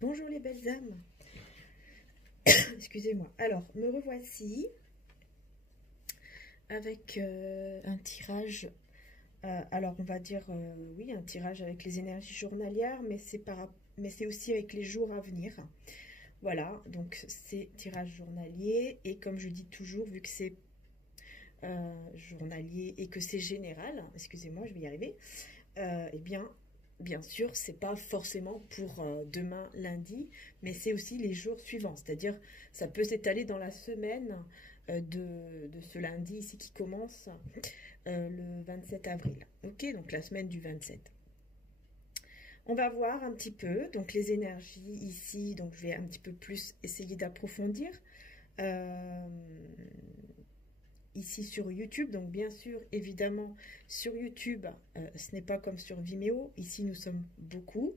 Bonjour les belles âmes. Excusez-moi. Alors, me revoici avec un tirage. Alors, on va dire, oui, un tirage avec les énergies journalières, mais c'est aussi avec les jours à venir. Voilà, donc c'est tirage journalier. Et comme je dis toujours, vu que c'est journalier et que c'est général, excusez-moi, je vais y arriver, eh bien sûr, c'est pas forcément pour demain lundi, mais c'est aussi les jours suivants. C'est-à-dire, ça peut s'étaler dans la semaine de ce lundi ici qui commence le 27 avril. Ok, donc la semaine du 27. On va voir un petit peu donc les énergies ici. Donc je vais un petit peu plus essayer d'approfondir. Euh, Ici sur YouTube. Donc bien sûr, évidemment, sur YouTube, ce n'est pas comme sur Vimeo. Ici, nous sommes beaucoup,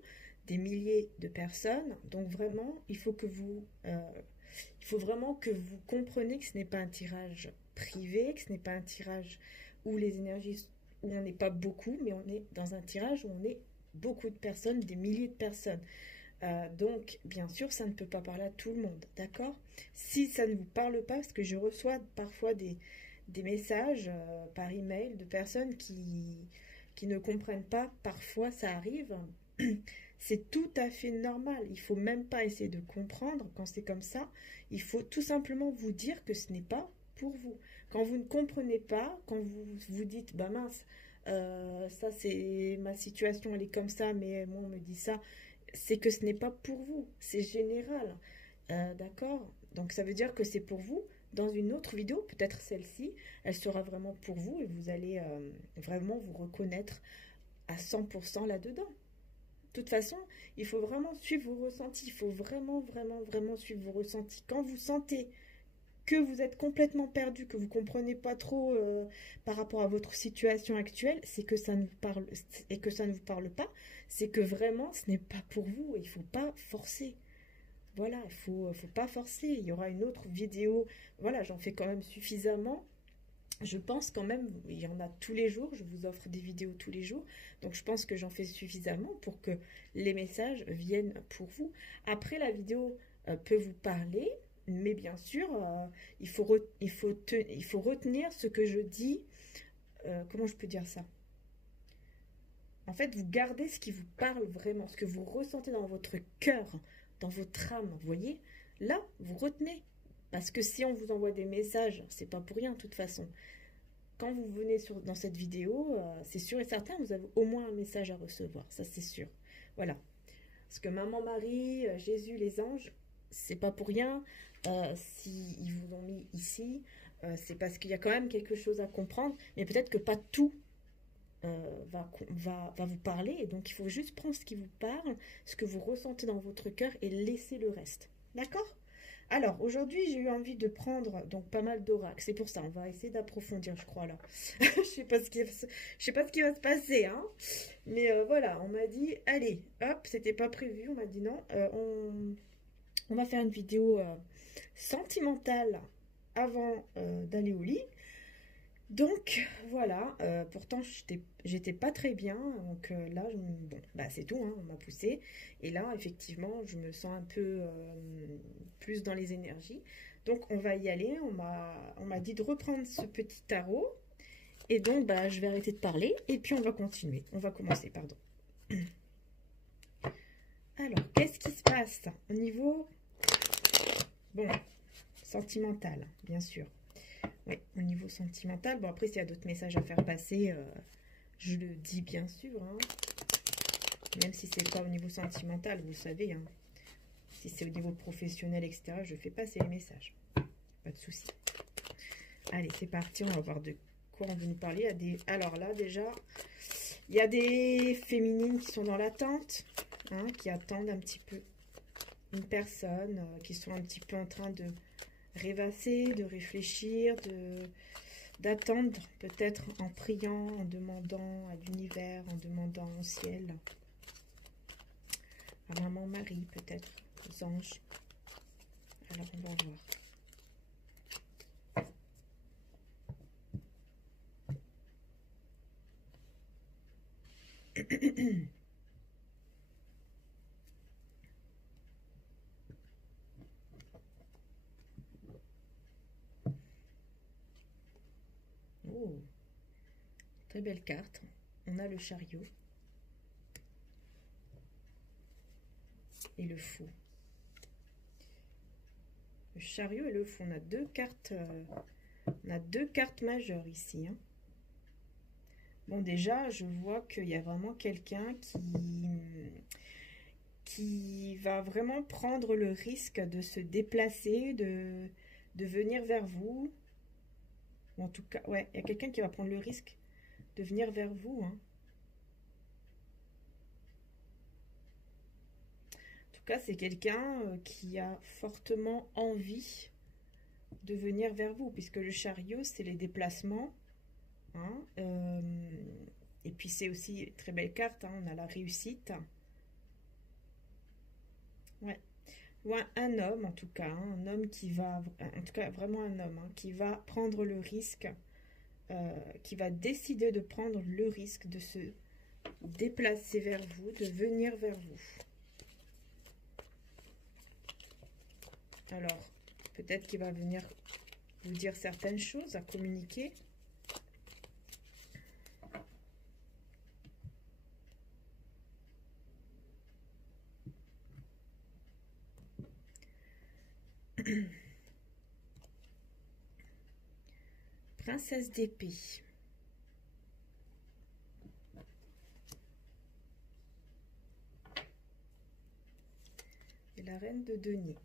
des milliers de personnes. Donc vraiment, il faut vraiment que vous compreniez que ce n'est pas un tirage privé, que ce n'est pas un tirage où les énergies, où on n'est pas beaucoup, mais on est dans un tirage où on est beaucoup de personnes, des milliers de personnes. Donc, bien sûr, ça ne peut pas parler à tout le monde, d'accord? Si ça ne vous parle pas, parce que je reçois parfois des messages par email de personnes qui ne comprennent pas, parfois ça arrive. C'est tout à fait normal. Il faut même pas essayer de comprendre quand c'est comme ça. Il faut tout simplement vous dire que ce n'est pas pour vous. Quand vous ne comprenez pas, quand vous vous dites, bah mince, ça c'est ma situation, elle est comme ça, mais moi on me dit ça, c'est que ce n'est pas pour vous, c'est général. D'accord? Donc ça veut dire que c'est pour vous. Dans une autre vidéo, peut-être celle-ci, elle sera vraiment pour vous et vous allez vraiment vous reconnaître à 100% là-dedans. De toute façon, il faut vraiment suivre vos ressentis. Il faut vraiment, vraiment, vraiment suivre vos ressentis. Quand vous sentez que vous êtes complètement perdu, que vous ne comprenez pas trop par rapport à votre situation actuelle, c'est que ça ne vous parle et que ça ne vous parle pas, c'est que vraiment ce n'est pas pour vous. Il ne faut pas forcer. Voilà, faut pas forcer. Il y aura une autre vidéo. Voilà, j'en fais quand même suffisamment. Je pense quand même, il y en a tous les jours, je vous offre des vidéos tous les jours, donc je pense que j'en fais suffisamment pour que les messages viennent pour vous. Après, la vidéo peut vous parler, mais bien sûr, il faut retenir ce que je dis. Comment je peux dire ça? En fait, vous gardez ce qui vous parle vraiment, ce que vous ressentez dans votre cœur, dans votre âme, vous voyez? Là, vous retenez. Parce que si on vous envoie des messages, c'est pas pour rien de toute façon. Quand vous venez dans cette vidéo, c'est sûr et certain, vous avez au moins un message à recevoir, ça c'est sûr. Voilà. Parce que Maman Marie, Jésus, les anges, c'est pas pour rien. Si ils vous ont mis ici, c'est parce qu'il y a quand même quelque chose à comprendre, mais peut-être que pas tout va vous parler. Et donc il faut juste prendre ce qui vous parle, ce que vous ressentez dans votre cœur et laisser le reste. D'accord? Alors, aujourd'hui, j'ai eu envie de prendre donc pas mal d'oracles. C'est pour ça, on va essayer d'approfondir, je crois, là. Je sais pas ce je sais pas ce qui va se passer, hein. Mais voilà, on m'a dit, allez, hop, c'était pas prévu. On m'a dit non, on va faire une vidéo sentimentale avant d'aller au lit. Donc voilà, pourtant j'étais pas très bien, donc là, bon, bah, c'est tout, hein, on m'a poussé. Et là, effectivement, je me sens un peu plus dans les énergies. Donc on va y aller, on m'a dit de reprendre ce petit tarot. Et donc bah, je vais arrêter de parler et puis on va continuer. On va commencer, pardon. Alors, qu'est-ce qui se passe au niveau, bon, sentimental, bien sûr. Oui, au niveau sentimental. Bon, après, s'il y a d'autres messages à faire passer, je le dis bien sûr. Hein. Même si c'est pas au niveau sentimental, vous le savez. Hein. Si c'est au niveau professionnel, etc., je fais passer les messages. Pas de souci. Allez, c'est parti. On va voir de quoi on veut nous parler. Alors là, déjà, il y a des féminines qui sont dans l'attente, hein, qui attendent un petit peu une personne, qui sont un petit peu en train de rêvasser, de réfléchir, d'attendre, peut-être en priant, en demandant à l'univers, en demandant au ciel, à Maman Marie, peut-être, aux anges. Alors, on va voir. Oh, très belle carte. On a le chariot et le fou. Le chariot et le fou. On a deux cartes majeures ici. Hein. Bon, déjà, je vois qu'il y a vraiment quelqu'un qui va vraiment prendre le risque de se déplacer, de venir vers vous. Ou en tout cas, ouais, il y a quelqu'un qui va prendre le risque de venir vers vous. Hein. En tout cas, c'est quelqu'un qui a fortement envie de venir vers vous, puisque le chariot, c'est les déplacements. Hein, et puis c'est aussi une très belle carte, hein, on a la réussite. Ouais. Ou un homme en tout cas, hein, un homme qui va, en tout cas vraiment un homme, hein, qui va prendre le risque, qui va décider de prendre le risque de se déplacer vers vous, de venir vers vous. Alors, peut-être qu'il va venir vous dire certaines choses à communiquer. Princesse d'épée. Et la reine de denier.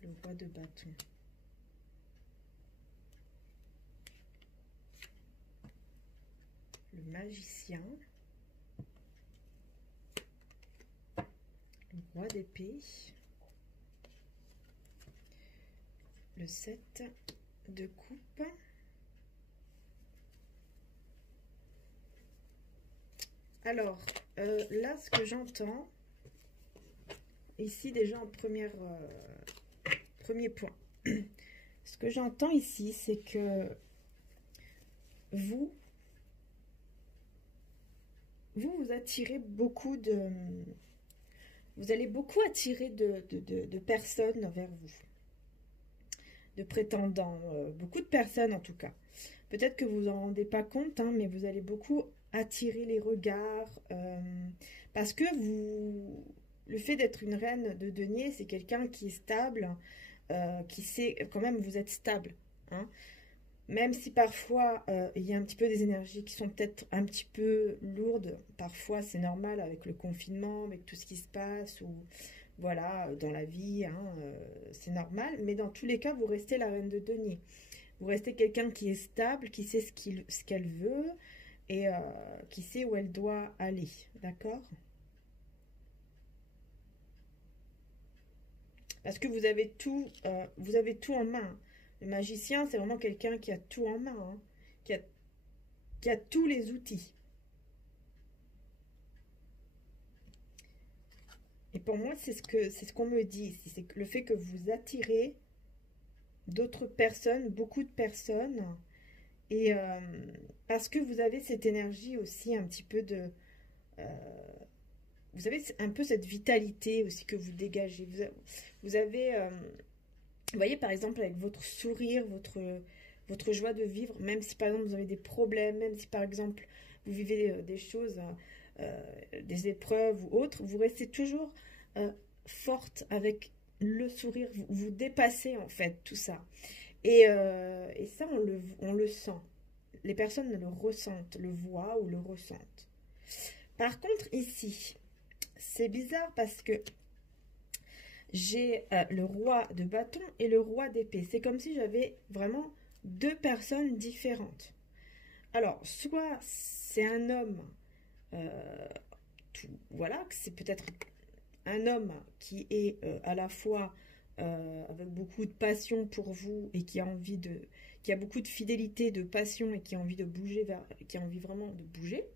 Le roi de bâton. Le magicien. Le roi d'épée. Le 7 de coupe. Alors, là, ce que j'entends, ici déjà en premier point, ce que j'entends ici, c'est que vous attirez beaucoup de... Vous allez beaucoup attirer de personnes vers vous. De prétendants. Beaucoup de personnes en tout cas. Peut-être que vous vous en rendez pas compte, hein, mais vous allez beaucoup attirer les regards. Parce que le fait d'être une reine de denier, c'est quelqu'un qui est stable, qui sait quand même vous êtes stable. Hein. Même si parfois il y a un petit peu des énergies qui sont peut-être un petit peu lourdes, parfois c'est normal avec le confinement, avec tout ce qui se passe, ou voilà, dans la vie, hein, c'est normal, mais dans tous les cas, vous restez la reine de denier. Vous restez quelqu'un qui est stable, qui sait ce qu'elle veut et qui sait où elle doit aller, d'accord? Parce que vous avez tout en main. Le magicien, c'est vraiment quelqu'un qui a tout en main, hein, qui a tous les outils. Et pour moi, c'est ce qu'on me dit ici, c'est que le fait que vous attirez d'autres personnes, beaucoup de personnes, et parce que vous avez cette énergie aussi un petit peu de... vous avez un peu cette vitalité aussi que vous dégagez. Vous avez vous voyez, par exemple, avec votre sourire, votre joie de vivre, même si, par exemple, vous avez des problèmes, même si, par exemple, vous vivez des choses, des épreuves ou autres, vous restez toujours forte avec le sourire. Vous dépassez, en fait, tout ça. Et ça, on le sent. Les personnes le ressentent, le voient ou le ressentent. Par contre, ici, c'est bizarre parce que j'ai le roi de bâton et le roi d'épée. C'est comme si j'avais vraiment deux personnes différentes. Alors, soit c'est un homme, voilà, c'est peut-être un homme qui est à la fois avec beaucoup de passion pour vous et qui a beaucoup de fidélité, de passion et qui a envie de bouger qui a envie vraiment de bouger.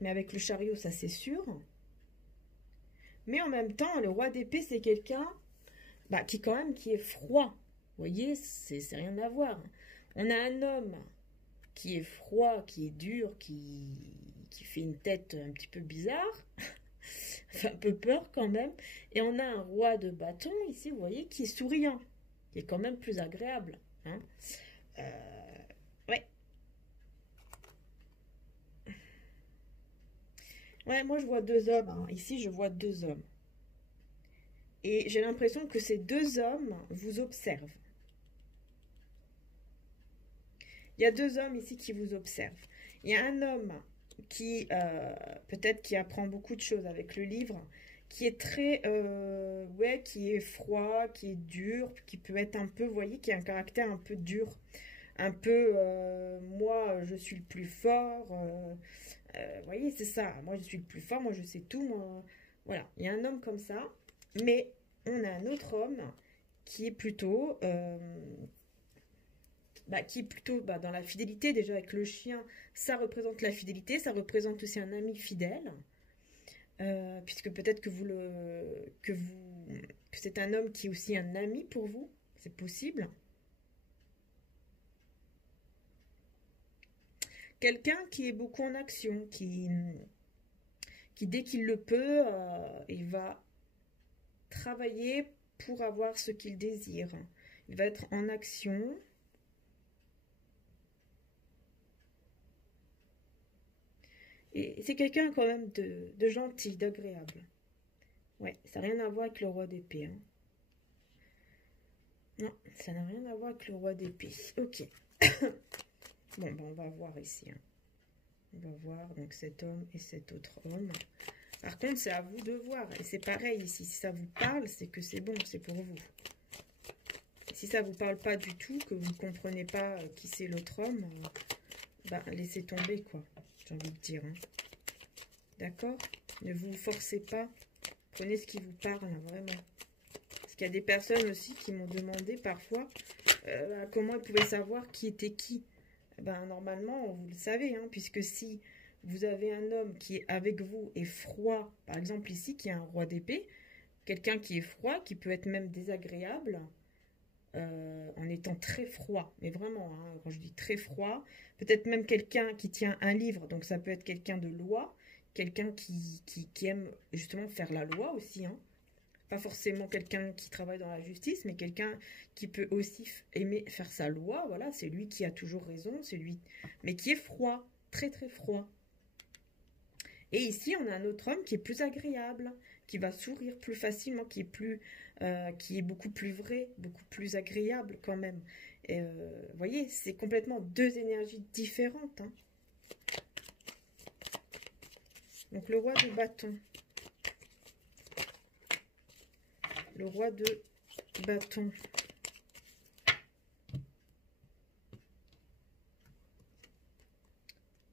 Mais avec le chariot, ça c'est sûr. Mais en même temps, le roi d'épée, c'est quelqu'un qui quand même qui est froid. Vous voyez, c'est rien à voir. On a un homme qui est froid, qui est dur, qui fait une tête un petit peu bizarre, fait un peu peur quand même. Et on a un roi de bâton ici, vous voyez, qui est souriant, qui est quand même plus agréable. Hein. Ouais. Ouais, moi je vois deux hommes. Hein. Ici, je vois deux hommes. Et j'ai l'impression que ces deux hommes vous observent. Il y a deux hommes ici qui vous observent. Il y a un homme qui, peut-être qui apprend beaucoup de choses avec le livre, qui est très, ouais, qui est froid, qui est dur, qui peut être un peu, vous voyez, qui a un caractère un peu dur, un peu, moi, je suis le plus fort, vous voyez, c'est ça, moi, je suis le plus fort, moi, je sais tout, moi, voilà. Il y a un homme comme ça, mais on a un autre homme qui est plutôt, qui est plutôt dans la fidélité. Déjà avec le chien, ça représente la fidélité, ça représente aussi un ami fidèle, puisque peut-être que c'est un homme qui est aussi un ami pour vous, c'est possible. Quelqu'un qui est beaucoup en action, qui dès qu'il le peut, il va travailler pour avoir ce qu'il désire. Il va être en action. Et c'est quelqu'un quand même de gentil, d'agréable. Ouais, ça n'a rien à voir avec le roi d'épée. Hein. Non, ça n'a rien à voir avec le roi d'épée. Ok. Bon, on va voir ici. Hein. On va voir donc cet homme et cet autre homme. Par contre, c'est à vous de voir. Et c'est pareil ici. Si ça vous parle, c'est que c'est bon, c'est pour vous. Si ça vous parle pas du tout, que vous ne comprenez pas qui c'est l'autre homme, laissez tomber, quoi. J'ai envie de dire. Hein. D'accord? Ne vous forcez pas. Prenez ce qui vous parle, hein, vraiment. Parce qu'il y a des personnes aussi qui m'ont demandé parfois comment elles pouvaient savoir qui était qui. Normalement, vous le savez, hein, puisque si vous avez un homme qui est avec vous et froid, par exemple ici, qui est un roi d'épée, quelqu'un qui est froid, qui peut être même désagréable, en étant très froid, mais vraiment, hein, quand je dis très froid, peut-être même quelqu'un qui tient un livre, donc ça peut être quelqu'un de loi, quelqu'un qui aime justement faire la loi aussi, hein. Pas forcément quelqu'un qui travaille dans la justice, mais quelqu'un qui peut aussi aimer faire sa loi, voilà, c'est lui qui a toujours raison, c'est lui, mais qui est froid, très très froid. Et ici, on a un autre homme qui est plus agréable, qui va sourire plus facilement, qui est beaucoup plus vrai, beaucoup plus agréable quand même. Et vous voyez, c'est complètement deux énergies différentes. Hein. Donc le roi de bâton. Le roi de bâton.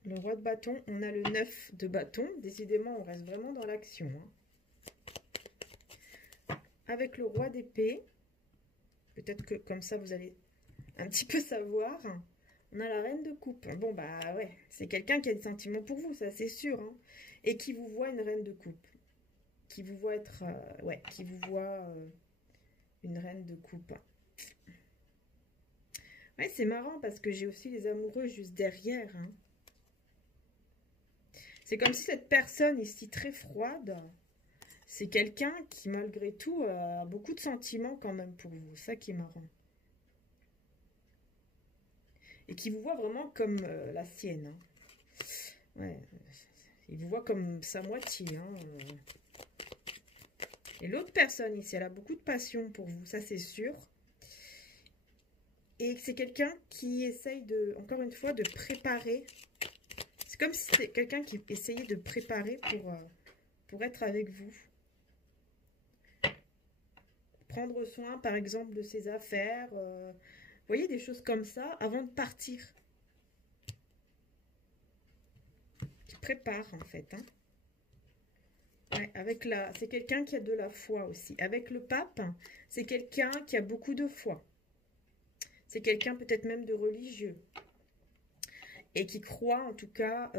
Le roi de bâton, on a le 9 de bâton. Décidément, on reste vraiment dans l'action. Hein. Avec le roi d'épée, peut-être que comme ça, vous allez un petit peu savoir. On a la reine de coupe. Bon, ouais, c'est quelqu'un qui a des sentiments pour vous, ça c'est sûr. Hein. Et qui vous voit une reine de coupe. Qui vous voit être... qui vous voit une reine de coupe. Ouais, c'est marrant parce que j'ai aussi les amoureux juste derrière. Hein. C'est comme si cette personne ici très froide, c'est quelqu'un qui malgré tout a beaucoup de sentiments quand même pour vous. Ça qui est marrant. Et qui vous voit vraiment comme la sienne. Hein. Ouais, il vous voit comme sa moitié. Hein. Et l'autre personne ici, elle a beaucoup de passion pour vous, ça c'est sûr. Et c'est quelqu'un qui essaye de, encore une fois, de préparer. C'est comme si c'était quelqu'un qui essayait de préparer pour être avec vous. Prendre soin, par exemple, de ses affaires. Vous voyez, des choses comme ça avant de partir. Qui prépare, en fait. Hein. Ouais, c'est quelqu'un qui a de la foi aussi. Avec le pape, c'est quelqu'un qui a beaucoup de foi. C'est quelqu'un peut-être même de religieux. Et qui croit en tout cas,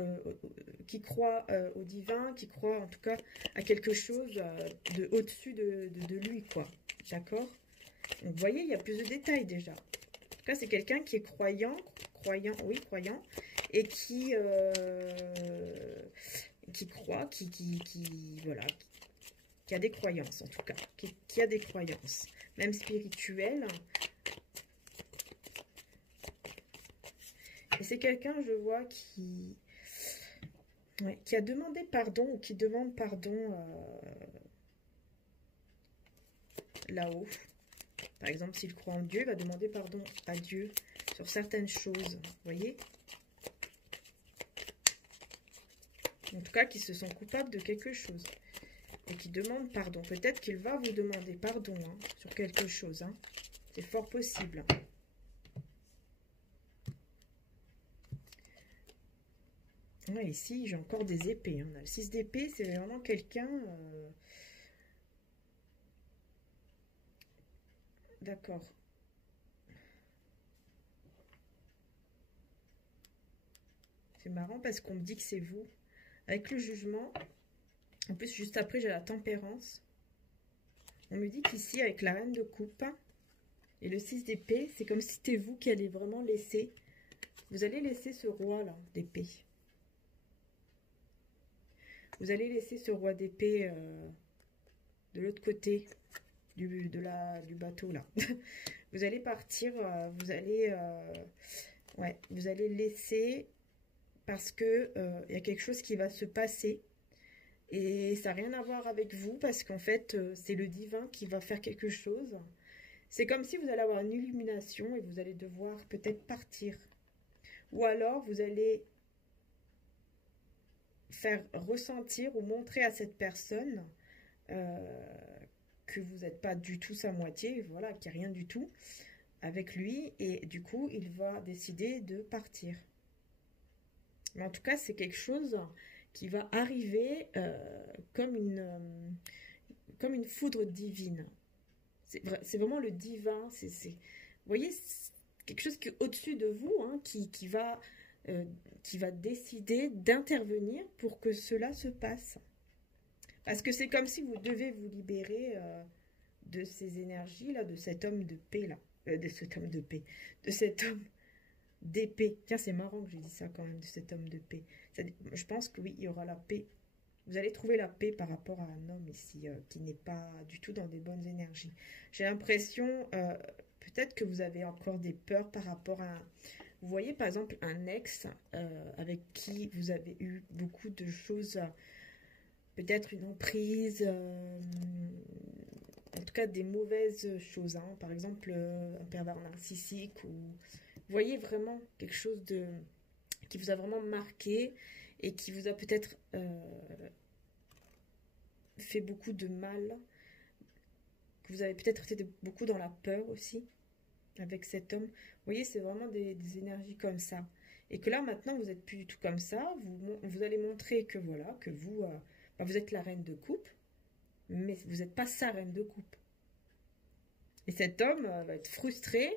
au divin, qui croit en tout cas à quelque chose au-dessus de lui, quoi. D'accord? Donc vous voyez, il y a plus de détails déjà. En tout cas, c'est quelqu'un qui est croyant, oui, croyant, et qui croit, voilà, qui a des croyances en tout cas, qui a des croyances, même spirituelles. Et c'est quelqu'un, je vois, qui a demandé pardon ou qui demande pardon là-haut. Par exemple, s'il croit en Dieu, il va demander pardon à Dieu sur certaines choses, vous voyez? En tout cas, qui se sont coupables de quelque chose et qui demandent pardon. Peut-être qu'il va vous demander pardon hein, sur quelque chose. Hein. C'est fort possible. Ouais, ici, j'ai encore des épées. Hein. On a le 6 d'épée, c'est vraiment quelqu'un... D'accord. C'est marrant parce qu'on me dit que c'est vous. Avec le jugement, en plus, juste après, j'ai la tempérance. On me dit qu'ici, avec la reine de coupe et le 6 d'épée, c'est comme si c'était vous qui allez vraiment laisser... Vous allez laisser ce roi-là d'épée. Vous allez laisser ce roi d'épée de l'autre côté du bateau, là. Vous allez partir, vous allez laisser... Parce que y a quelque chose qui va se passer. Et ça n'a rien à voir avec vous, parce qu'en fait, c'est le divin qui va faire quelque chose. C'est comme si vous allez avoir une illumination et vous allez devoir peut-être partir. Ou alors, vous allez faire ressentir ou montrer à cette personne que vous n'êtes pas du tout sa moitié, voilà, qu'il n'y a rien du tout avec lui. Et du coup, il va décider de partir. Mais en tout cas, c'est quelque chose qui va arriver comme une foudre divine. C'est vraiment le divin. Vous voyez, quelque chose qui est au-dessus de vous, hein, qui va décider d'intervenir pour que cela se passe. Parce que c'est comme si vous devez vous libérer de ces énergies-là, de cet homme de paix, là. De cet homme de paix. De cet homme d'épée. Tiens, c'est marrant que j'ai dit ça quand même, de cet homme de paix. Je pense que oui, il y aura la paix. Vous allez trouver la paix par rapport à un homme ici qui n'est pas du tout dans des bonnes énergies. J'ai l'impression, peut-être que vous avez encore des peurs par rapport à... Vous voyez par exemple un ex avec qui vous avez eu beaucoup de choses, peut-être une emprise, en tout cas des mauvaises choses. Hein. Par exemple, un pervers narcissique ou... Vous voyez vraiment quelque chose qui vous a vraiment marqué et qui vous a peut-être fait beaucoup de mal. Que vous avez peut-être été beaucoup dans la peur aussi avec cet homme. Vous voyez, c'est vraiment des énergies comme ça. Et que là, maintenant, vous n'êtes plus du tout comme ça. Vous allez montrer que voilà, que vous, vous êtes la reine de coupe, mais vous n'êtes pas sa reine de coupe. Et cet homme va être frustré.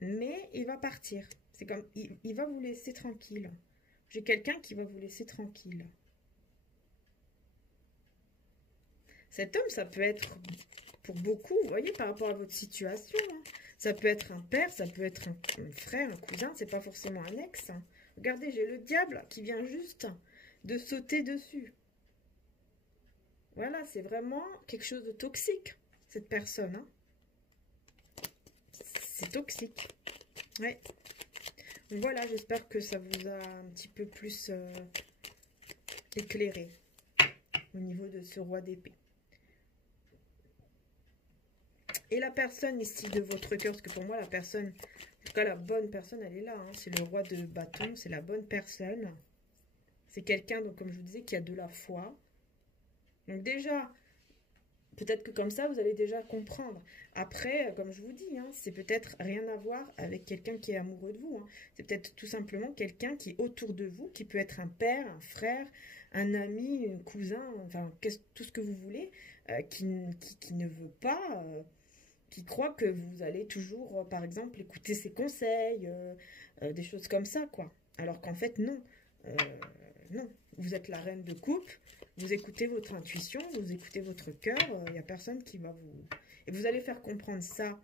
Mais il va partir. C'est comme, il va vous laisser tranquille. J'ai quelqu'un qui va vous laisser tranquille. Cet homme, ça peut être pour beaucoup, vous voyez, par rapport à votre situation. Hein. Ça peut être un père, ça peut être un frère, un cousin, c'est pas forcément un ex. Hein. Regardez, j'ai le diable qui vient juste de sauter dessus. Voilà, c'est vraiment quelque chose de toxique, cette personne. Hein. C'est toxique. Ouais. Donc voilà, j'espère que ça vous a un petit peu plus éclairé au niveau de ce roi d'épée. Et la personne ici de votre cœur, parce que pour moi, la personne, en tout cas la bonne personne, elle est là. Hein, c'est le roi de bâton, c'est la bonne personne. C'est quelqu'un, donc comme je vous disais, qui a de la foi. Donc déjà... Peut-être que comme ça, vous allez déjà comprendre. Après, comme je vous dis, hein, c'est peut-être rien à voir avec quelqu'un qui est amoureux de vous. Hein. C'est peut-être tout simplement quelqu'un qui est autour de vous, qui peut être un père, un frère, un ami, un cousin, enfin, tout ce que vous voulez, qui ne veut pas, qui croit que vous allez toujours, par exemple, écouter ses conseils, des choses comme ça, quoi. Alors qu'en fait, non. Non. Vous êtes la reine de coupe. Vous écoutez votre intuition, vous écoutez votre cœur, il n'y a personne qui va vous... Et vous allez faire comprendre ça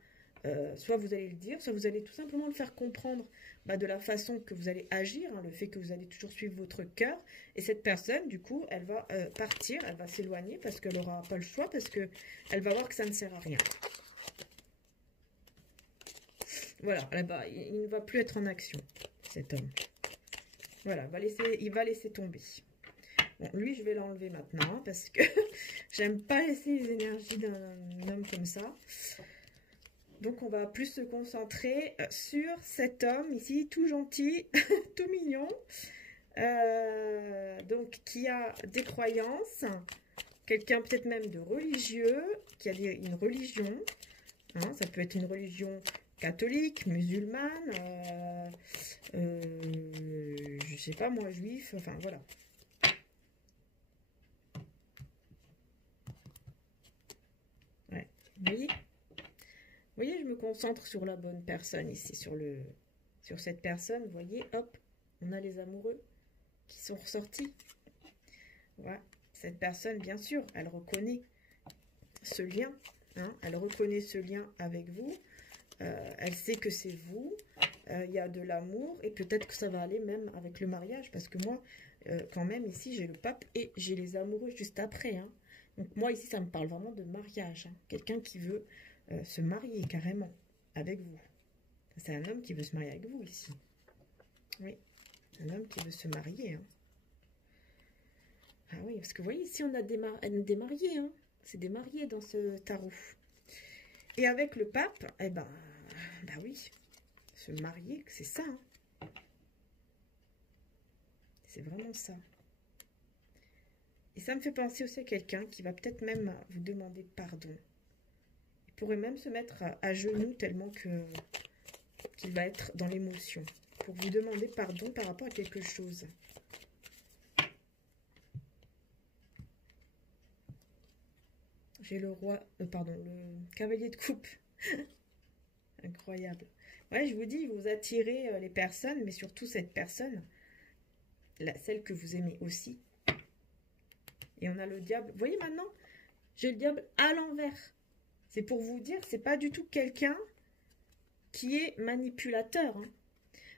soit vous allez le dire, soit vous allez tout simplement le faire comprendre de la façon que vous allez agir, hein, le fait que vous allez toujours suivre votre cœur. Et cette personne, du coup, elle va partir, elle va s'éloigner parce qu'elle n'aura pas le choix, parce qu'elle va voir que ça ne sert à rien. Voilà, là-bas, il ne va plus être en action, cet homme. Voilà, il va laisser tomber. Bon, lui, je vais l'enlever maintenant, hein, parce que j'aime pas laisser les énergies d'un homme comme ça. Donc, on va plus se concentrer sur cet homme ici, tout gentil, tout mignon. Donc, qui a des croyances, quelqu'un peut-être même de religieux, qui a une religion. Hein, ça peut être une religion catholique, musulmane, je sais pas moi, juif, enfin voilà. Ouais, vous voyez, je me concentre sur la bonne personne ici, sur cette personne, vous voyez, hop, on a les amoureux qui sont ressortis. Voilà, cette personne, bien sûr, elle reconnaît ce lien, hein, elle reconnaît ce lien avec vous. Elle sait que c'est vous, il y a de l'amour et peut-être que ça va aller même avec le mariage parce que moi, quand même, ici, j'ai le pape et j'ai les amoureux juste après. Hein. Donc moi, ici, ça me parle vraiment de mariage. Hein. Quelqu'un qui veut se marier carrément avec vous. C'est un homme qui veut se marier avec vous ici. Oui, un homme qui veut se marier. Hein. Ah oui, parce que vous voyez, ici, on a des mariés. Hein. C'est des mariés dans ce tarot. Et avec le pape, eh ben oui, se marier, c'est ça. Hein. C'est vraiment ça. Et ça me fait penser aussi à quelqu'un qui va peut-être même vous demander pardon. Il pourrait même se mettre à genoux tellement qu'il va être dans l'émotion. Pour vous demander pardon par rapport à quelque chose. J'ai le cavalier de coupe. Incroyable. Ouais, je vous dis, vous attirez les personnes, mais surtout cette personne, celle que vous aimez aussi. Et on a le diable. Vous voyez maintenant, j'ai le diable à l'envers. C'est pour vous dire, c'est pas du tout quelqu'un qui est manipulateur, hein,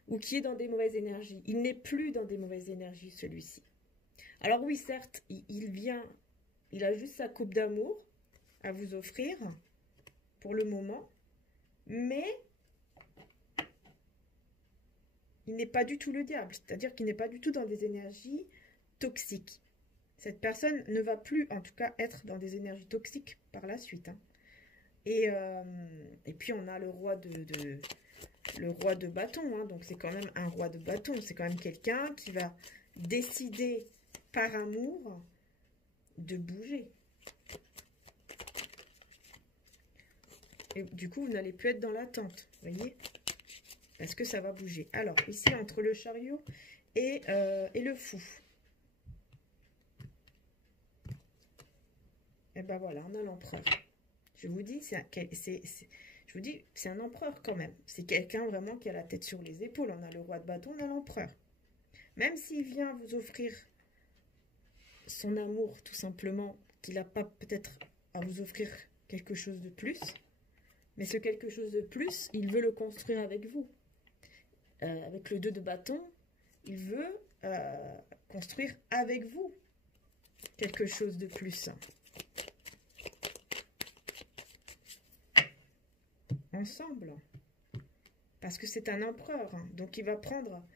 ou qui est dans des mauvaises énergies. Il n'est plus dans des mauvaises énergies, celui-ci. Alors oui, certes, il a juste sa coupe d'amour à vous offrir pour le moment, mais il n'est pas du tout le diable, c'est-à-dire qu'il n'est pas du tout dans des énergies toxiques. Cette personne ne va plus, en tout cas, être dans des énergies toxiques par la suite. Hein. Et puis, on a le roi de bâton, hein, donc c'est quand même un roi de bâton, c'est quand même quelqu'un qui va décider par amour de bouger. Et du coup, vous n'allez plus être dans l'attente, vous voyez? Parce que ça va bouger. Alors, ici, entre le chariot et le fou. Et ben voilà, on a l'empereur. Je vous dis, c'est un empereur quand même. C'est quelqu'un vraiment qui a la tête sur les épaules. On a le roi de bâton, on a l'empereur. Même s'il vient vous offrir son amour, tout simplement, qu'il n'a pas peut-être à vous offrir quelque chose de plus, mais ce quelque chose de plus, il veut le construire avec vous. Avec le 2 de bâton, il veut construire avec vous quelque chose de plus. Ensemble. Parce que c'est un empereur. Hein, donc il va prendre,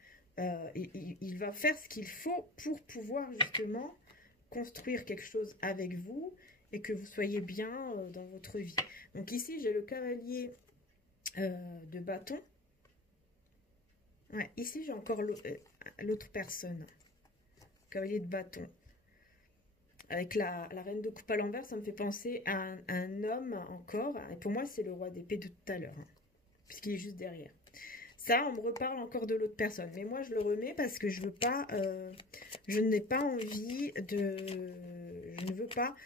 il va faire ce qu'il faut pour pouvoir justement construire quelque chose avec vous et que vous soyez bien dans votre vie. Donc ici, j'ai le cavalier de bâton. Ouais, ici, j'ai encore l'autre personne. Cavalier de bâton. Avec la reine de coupe à l'envers, ça me fait penser à un homme encore. Et pour moi, c'est le roi d'épée de tout à l'heure. Hein, puisqu'il est juste derrière. Ça, on me reparle encore de l'autre personne. Mais moi, je le remets parce que je veux pas... je n'ai pas envie de... Je ne veux pas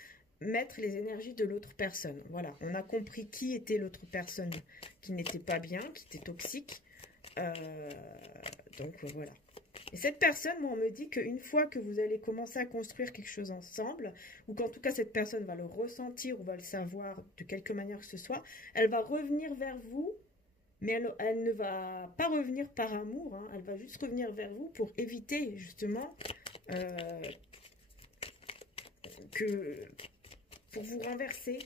mettre les énergies de l'autre personne. Voilà, on a compris qui était l'autre personne qui n'était pas bien, qui était toxique. Donc voilà. Et cette personne, moi, on me dit qu'une fois que vous allez commencer à construire quelque chose ensemble, ou qu'en tout cas cette personne va le ressentir ou va le savoir de quelque manière que ce soit, elle va revenir vers vous, mais elle ne va pas revenir par amour, hein, elle va juste revenir vers vous pour éviter justement que pour vous renverser,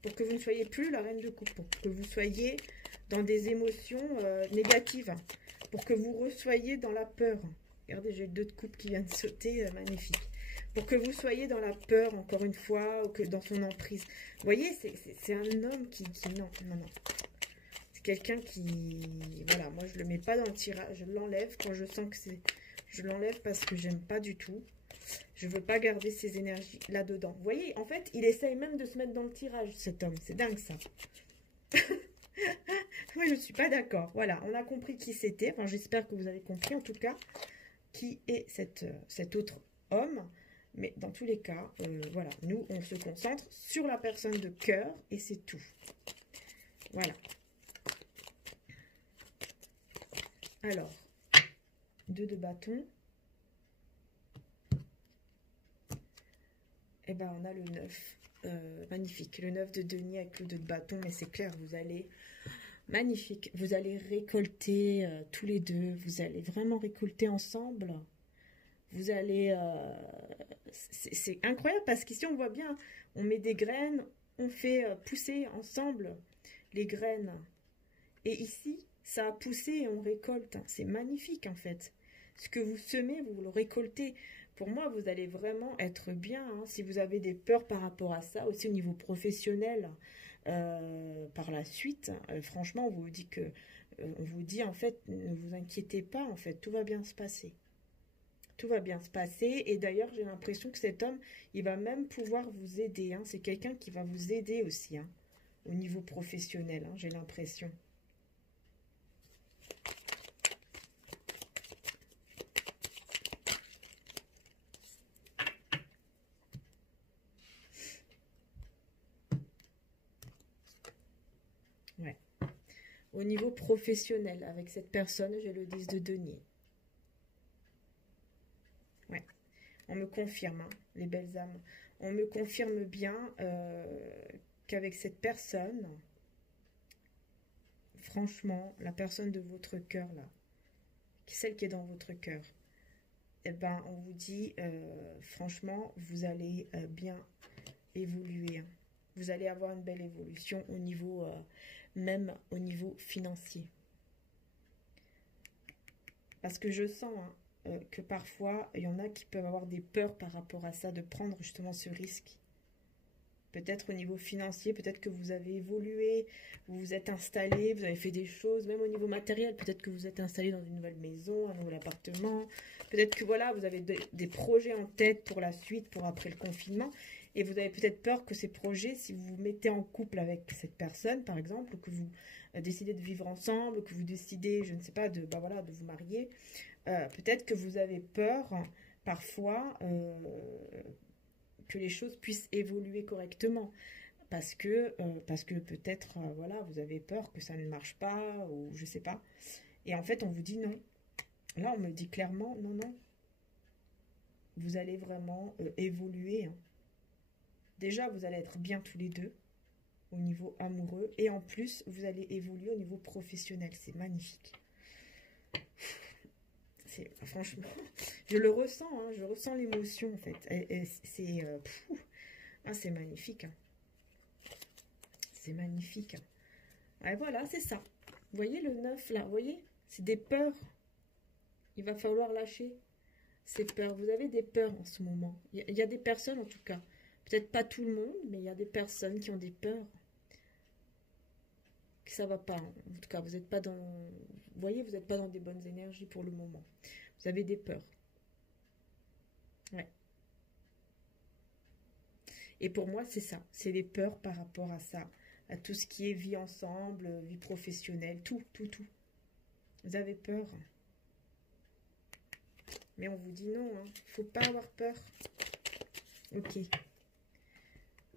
pour que vous ne soyez plus la reine de coupe, pour que vous soyez dans des émotions négatives, pour que vous soyez dans la peur. Regardez, j'ai 2 de coupe qui viennent de sauter, magnifique. Pour que vous soyez dans la peur, encore une fois, ou que dans son emprise. Vous voyez, c'est un homme qui non, non, non. C'est quelqu'un qui... Voilà, moi, je le mets pas dans le tirage, je l'enlève quand je sens que c'est... Je l'enlève parce que j'aime pas du tout. Je veux pas garder ces énergies là-dedans. Vous voyez, en fait, il essaye même de se mettre dans le tirage, cet homme. C'est dingue, ça. Moi, je ne suis pas d'accord. Voilà, on a compris qui c'était. Enfin, j'espère que vous avez compris, en tout cas, qui est cet autre homme. Mais dans tous les cas, voilà, nous, on se concentre sur la personne de cœur et c'est tout. Voilà. Alors, 2 de bâton. Et ben, on a le 9. Magnifique. Le 9 de denier avec le 2 de bâton. Mais c'est clair, vous allez... Magnifique. Vous allez récolter tous les deux. Vous allez vraiment récolter ensemble. Vous allez... c'est incroyable parce qu'ici, on voit bien, on met des graines, on fait pousser ensemble les graines. Et ici, ça a poussé et on récolte. C'est magnifique, en fait. Ce que vous semez, vous le récoltez. Pour moi, vous allez vraiment être bien. Hein. Si vous avez des peurs par rapport à ça, aussi au niveau professionnel, par la suite, franchement, on vous dit que... on vous dit, en fait, ne vous inquiétez pas, en fait, tout va bien se passer. Tout va bien se passer. Et d'ailleurs, j'ai l'impression que cet homme, il va même pouvoir vous aider. Hein. C'est quelqu'un qui va vous aider aussi, hein, au niveau professionnel, hein, j'ai l'impression. Ouais. Au niveau professionnel, avec cette personne, j'ai le 10 de denier. Ouais. On me confirme, hein, les belles âmes. On me confirme bien qu'avec cette personne, franchement, la personne de votre cœur, là, celle qui est dans votre cœur, eh ben, on vous dit, franchement, vous allez bien évoluer. Hein. Vous allez avoir une belle évolution au niveau, même au niveau financier. Parce que je sens... Hein, que parfois, il y en a qui peuvent avoir des peurs par rapport à ça, de prendre justement ce risque. Peut-être au niveau financier, peut-être que vous avez évolué, vous vous êtes installé, vous avez fait des choses, même au niveau matériel, peut-être que vous êtes installé dans une nouvelle maison, un nouvel appartement, peut-être que voilà, vous avez des projets en tête pour la suite, pour après le confinement, et vous avez peut-être peur que ces projets, si vous vous mettez en couple avec cette personne, par exemple, ou que vous décidez de vivre ensemble, ou que vous décidez, je ne sais pas, de, bah voilà, de vous marier, peut-être que vous avez peur, parfois, que les choses puissent évoluer correctement. Parce que peut-être, voilà, vous avez peur que ça ne marche pas, ou je sais pas. Et en fait, on vous dit non. Là, on me dit clairement, non, non. Vous allez vraiment évoluer. Hein. Déjà, vous allez être bien tous les deux, au niveau amoureux. Et en plus, vous allez évoluer au niveau professionnel. C'est magnifique. Franchement, je le ressens, hein, je ressens l'émotion en fait. Et c'est magnifique. Hein. C'est magnifique. Hein. Et voilà, c'est ça. Vous voyez le 9 là, vous voyez? C'est des peurs. Il va falloir lâcher ces peurs. Vous avez des peurs en ce moment. Il y a des personnes en tout cas. Peut-être pas tout le monde, mais il y a des personnes qui ont des peurs. Que ça va pas. En tout cas, vous n'êtes pas dans... Vous voyez, vous n'êtes pas dans des bonnes énergies pour le moment. Vous avez des peurs. Ouais. Et pour moi, c'est ça. C'est les peurs par rapport à ça. À tout ce qui est vie ensemble, vie professionnelle, tout, tout, tout. Vous avez peur. Mais on vous dit non, hein. Faut pas avoir peur. Ok.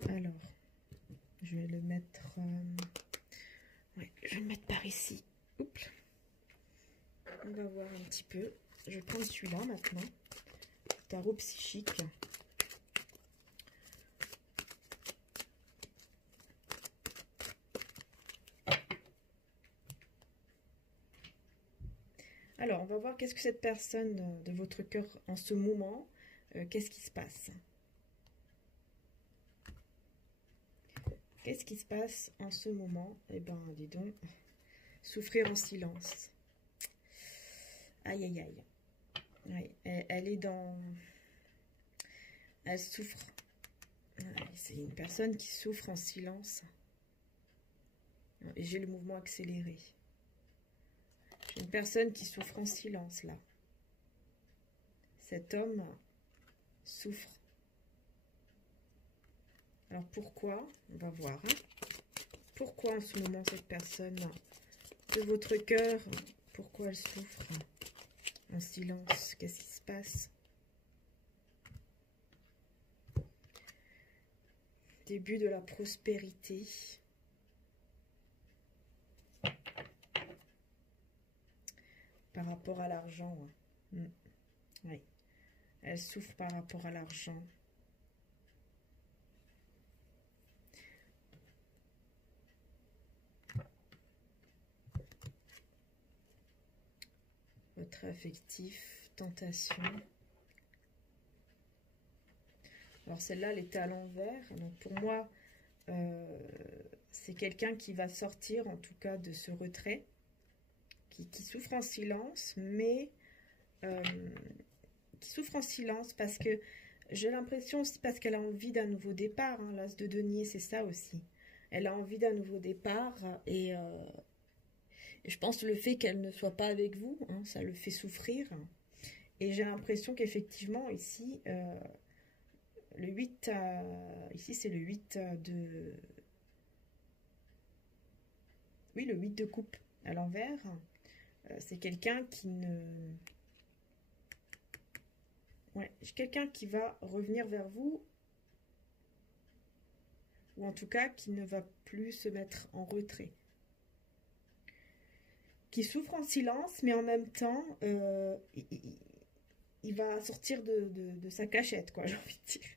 Alors, je vais le mettre... ouais, je vais le mettre par ici. Oups. On va voir un petit peu. Je vais prendre celui-là maintenant. Tarot psychique. Alors, on va voir qu'est-ce que cette personne de votre cœur en ce moment, qu'est-ce qui se passe? Qu'est-ce qui se passe en ce moment? Eh ben, dis donc, souffrir en silence. Aïe, aïe, aïe. Ouais, elle est dans... Elle souffre. Ouais, c'est une personne qui souffre en silence. Et j'ai le mouvement accéléré. J'ai une personne qui souffre en silence, là. Cet homme souffre. Alors, pourquoi? On va voir. Hein. Pourquoi, en ce moment, cette personne de votre cœur, pourquoi elle souffre en silence? Qu'est-ce qui se passe? Début de la prospérité. Par rapport à l'argent. Ouais. Oui. Elle souffre par rapport à l'argent. Votre affectif, tentation. Alors celle-là, elle était à l'envers. Donc pour moi, c'est quelqu'un qui va sortir en tout cas de ce retrait. Qui souffre en silence, mais qui souffre en silence parce que j'ai l'impression aussi parce qu'elle a envie d'un nouveau départ. Hein, l'as de denier, c'est ça aussi. Elle a envie d'un nouveau départ et je pense que le fait qu'elle ne soit pas avec vous, hein, ça le fait souffrir. Et j'ai l'impression qu'effectivement, ici, le 8, ici c'est le 8 de... Oui, le 8 de coupe à l'envers. C'est quelqu'un qui ne... Ouais, quelqu'un qui va revenir vers vous, ou en tout cas qui ne va plus se mettre en retrait. Qui souffre en silence, mais en même temps, il va sortir de sa cachette, quoi, j'ai envie de dire.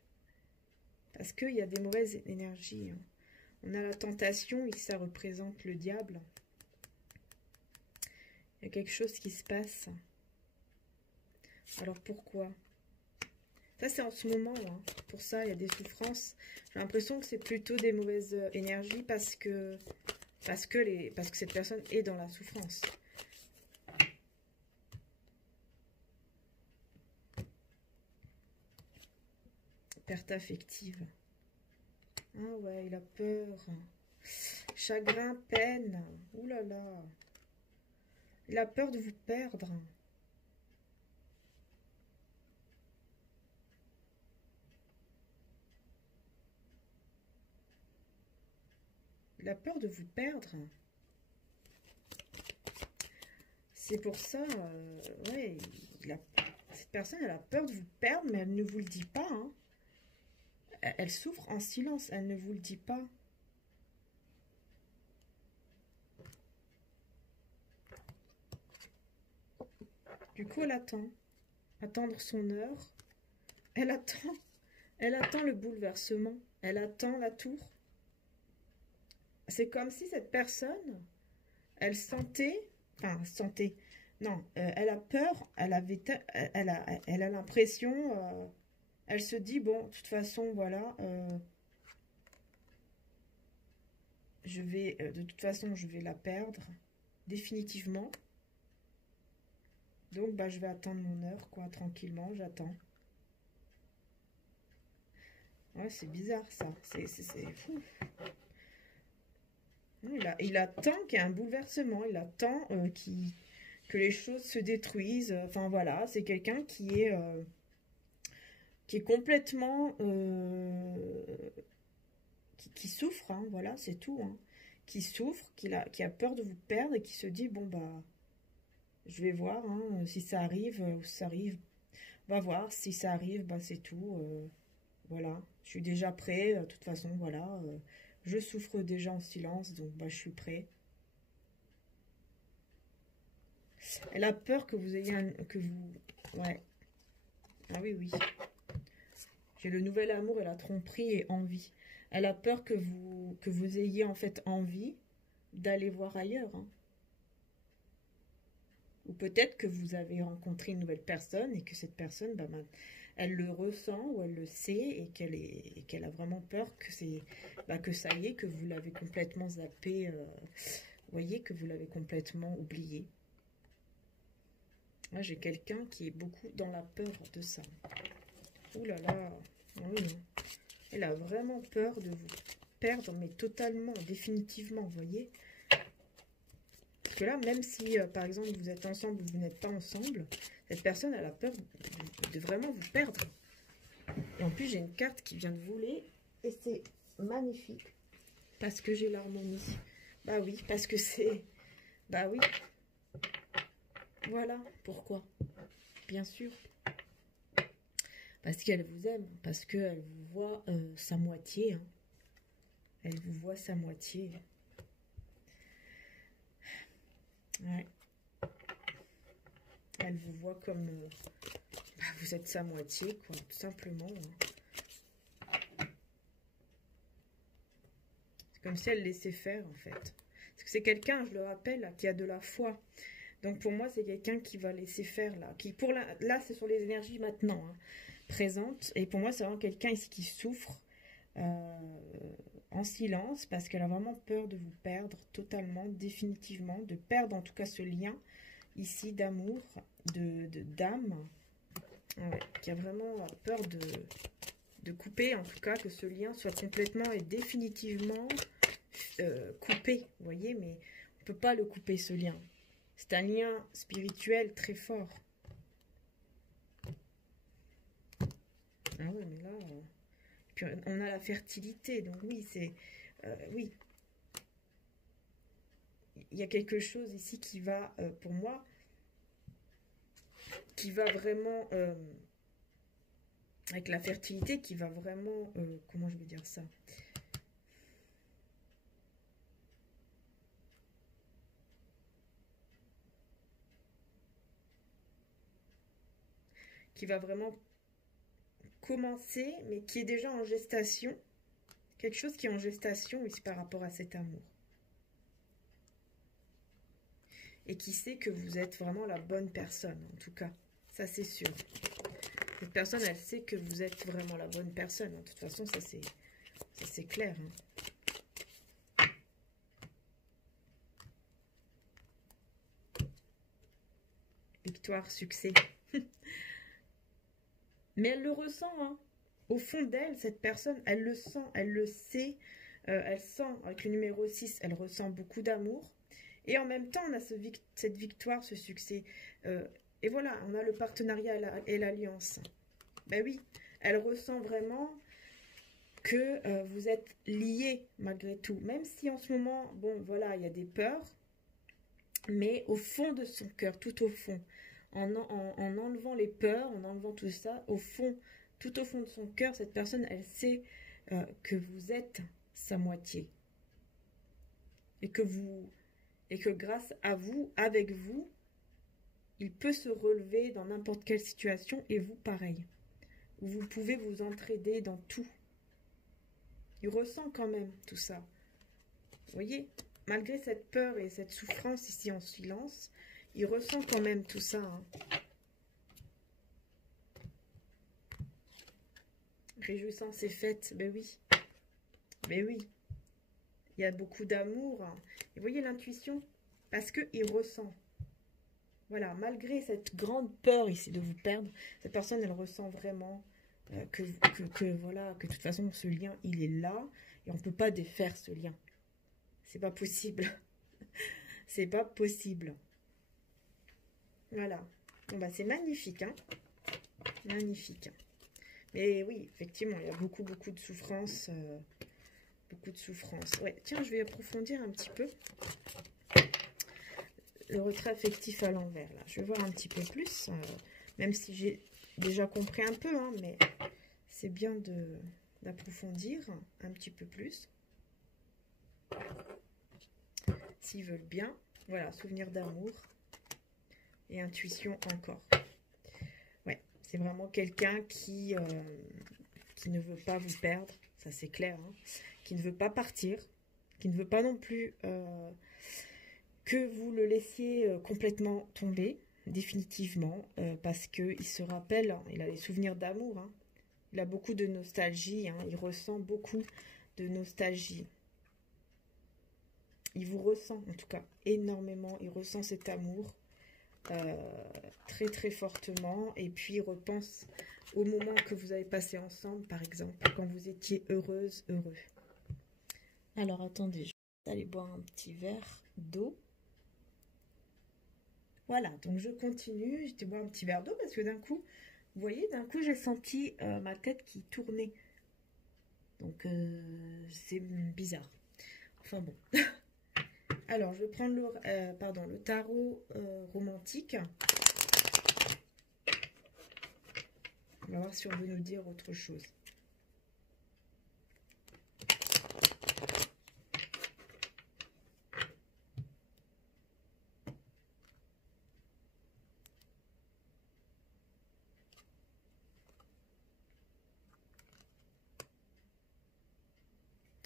Parce qu'il y a des mauvaises énergies. Hein. On a la tentation, et ça représente le diable. Il y a quelque chose qui se passe. Alors pourquoi? Ça, c'est en ce moment. Hein. Pour ça, il y a des souffrances. J'ai l'impression que c'est plutôt des mauvaises énergies parce que cette personne est dans la souffrance. Perte affective. Ah ouais, il a peur. Chagrin, peine. Ouh là là. Il a peur de vous perdre. Il a peur de vous perdre. C'est pour ça, ouais, cette personne, elle a peur de vous perdre, mais elle ne vous le dit pas. Hein. Elle souffre en silence, elle ne vous le dit pas. Du coup, elle attend. Attendre son heure. Elle attend le bouleversement. Elle attend la tour. C'est comme si cette personne, elle sentait, enfin, sentait, non, elle a peur, elle a l'impression, elle se dit, bon, de toute façon, voilà, de toute façon, je vais la perdre, définitivement. Donc, bah, je vais attendre mon heure, quoi, tranquillement, j'attends. Ouais, c'est bizarre, ça, c'est fou. Il attend qu'il y ait un bouleversement, il attend que les choses se détruisent. Enfin voilà, c'est quelqu'un qui est complètement... qui souffre, hein, voilà, c'est tout. Hein, qui souffre, qui a peur de vous perdre et qui se dit, bon bah, je vais voir hein, si ça arrive ou si ça arrive. On va voir, si ça arrive, bah c'est tout. Voilà, je suis déjà prêt, de toute façon, voilà... je souffre déjà en silence, donc bah, je suis prêt. Elle a peur que vous ayez que vous... Ouais. Ah oui, oui. J'ai le nouvel amour et la tromperie et envie. Elle a peur que vous ayez en fait envie d'aller voir ailleurs. Hein. Ou peut-être que vous avez rencontré une nouvelle personne et que cette personne, bah, elle le ressent ou elle le sait et qu'elle a vraiment peur que que ça y est, que vous l'avez complètement zappé. Vous voyez, que vous l'avez complètement oublié. Moi, j'ai quelqu'un qui est beaucoup dans la peur de ça. Ouh là là, oui. Elle a vraiment peur de vous perdre, mais totalement, définitivement, vous voyez. Parce que là, même si, par exemple, vous êtes ensemble ou vous n'êtes pas ensemble, cette personne, elle a peur de vraiment vous perdre. Et en plus, j'ai une carte qui vient de voler, et c'est magnifique. Parce que j'ai l'harmonie. Bah oui, parce que c'est... Bah oui. Voilà, pourquoi? Bien sûr. Parce qu'elle vous aime, parce qu'elle vous voit sa moitié. Hein. Elle vous voit sa moitié. Ouais. Elle vous voit comme... vous êtes sa moitié, quoi, tout simplement. Hein. C'est comme si elle laissait faire, en fait. Parce que c'est quelqu'un, je le rappelle, là, qui a de la foi. Donc pour moi, c'est quelqu'un qui va laisser faire, là. Qui, là, c'est sur les énergies maintenant, hein, présentes. Et pour moi, c'est vraiment quelqu'un ici qui souffre en silence, parce qu'elle a vraiment peur de vous perdre totalement, définitivement, de perdre en tout cas ce lien ici d'amour, d'âme, ouais, qui a vraiment peur de couper, en tout cas que ce lien soit complètement et définitivement coupé, vous voyez, mais on ne peut pas le couper, ce lien. C'est un lien spirituel très fort. Ah ouais, mais là... Puis on a la fertilité, donc oui, c'est... oui. Il y a quelque chose ici qui va, pour moi, qui va vraiment... avec la fertilité, qui va vraiment... comment je vais dire ça? Qui va vraiment commencer, mais qui est déjà en gestation. Quelque chose qui est en gestation ici par rapport à cet amour. Et qui sait que vous êtes vraiment la bonne personne, en tout cas. Ça, c'est sûr. Cette personne, elle sait que vous êtes vraiment la bonne personne. De toute façon, ça, c'est clair. Hein. Victoire, succès. Mais elle le ressent, hein. Au fond d'elle, cette personne, elle le sent, elle le sait. Elle sent, avec le numéro 6, elle ressent beaucoup d'amour. Et en même temps, on a cette victoire, ce succès. Et voilà, on a le partenariat et l'alliance. Ben oui, elle ressent vraiment que vous êtes liés malgré tout. Même si en ce moment, bon, voilà, il y a des peurs. Mais au fond de son cœur, tout au fond, en enlevant les peurs, en enlevant tout ça, au fond, tout au fond de son cœur, cette personne, elle sait que vous êtes sa moitié. Et que grâce à vous, avec vous, il peut se relever dans n'importe quelle situation, et vous, pareil. Vous pouvez vous entraider dans tout. Il ressent quand même tout ça. Vous voyez, malgré cette peur et cette souffrance ici en silence, il ressent quand même tout ça. Hein. Réjouissance et fête, ben oui. Ben oui. Il y a beaucoup d'amour. Hein. Et vous voyez l'intuition? Parce qu'il ressent. Voilà, malgré cette grande peur ici de vous perdre, cette personne, elle ressent vraiment voilà, que de toute façon, ce lien, il est là. Et on ne peut pas défaire ce lien. C'est pas possible. C'est pas possible. Voilà. Bon, bah, c'est magnifique, hein. Magnifique. Mais oui, effectivement, il y a beaucoup de souffrance. Beaucoup de souffrance. Ouais, tiens, je vais approfondir un petit peu. Le retrait affectif à l'envers, là. Je vais voir un petit peu plus. Même si j'ai déjà compris un peu, hein, mais c'est bien d'approfondir un petit peu plus. S'ils veulent bien. Voilà, souvenir d'amour. et intuition encore. Ouais, c'est vraiment quelqu'un qui ne veut pas vous perdre, ça c'est clair, hein, qui ne veut pas partir, qui ne veut pas non plus que vous le laissiez complètement tomber, définitivement, parce qu'il se rappelle, hein, il a des souvenirs d'amour, hein, il a beaucoup de nostalgie, hein, il ressent beaucoup de nostalgie. Il vous ressent en tout cas énormément, il ressent cet amour très très fortement, et puis il repense au moment que vous avez passé ensemble, par exemple, quand vous étiez heureuse, heureux. Alors attendez, je vais aller boire un petit verre d'eau. Voilà, donc je continue, j'étais boire un petit verre d'eau parce que d'un coup, vous voyez, d'un coup j'ai senti ma tête qui tournait. Donc c'est bizarre. Enfin bon. Alors, je vais prendre le tarot romantique. On va voir si on veut nous dire autre chose.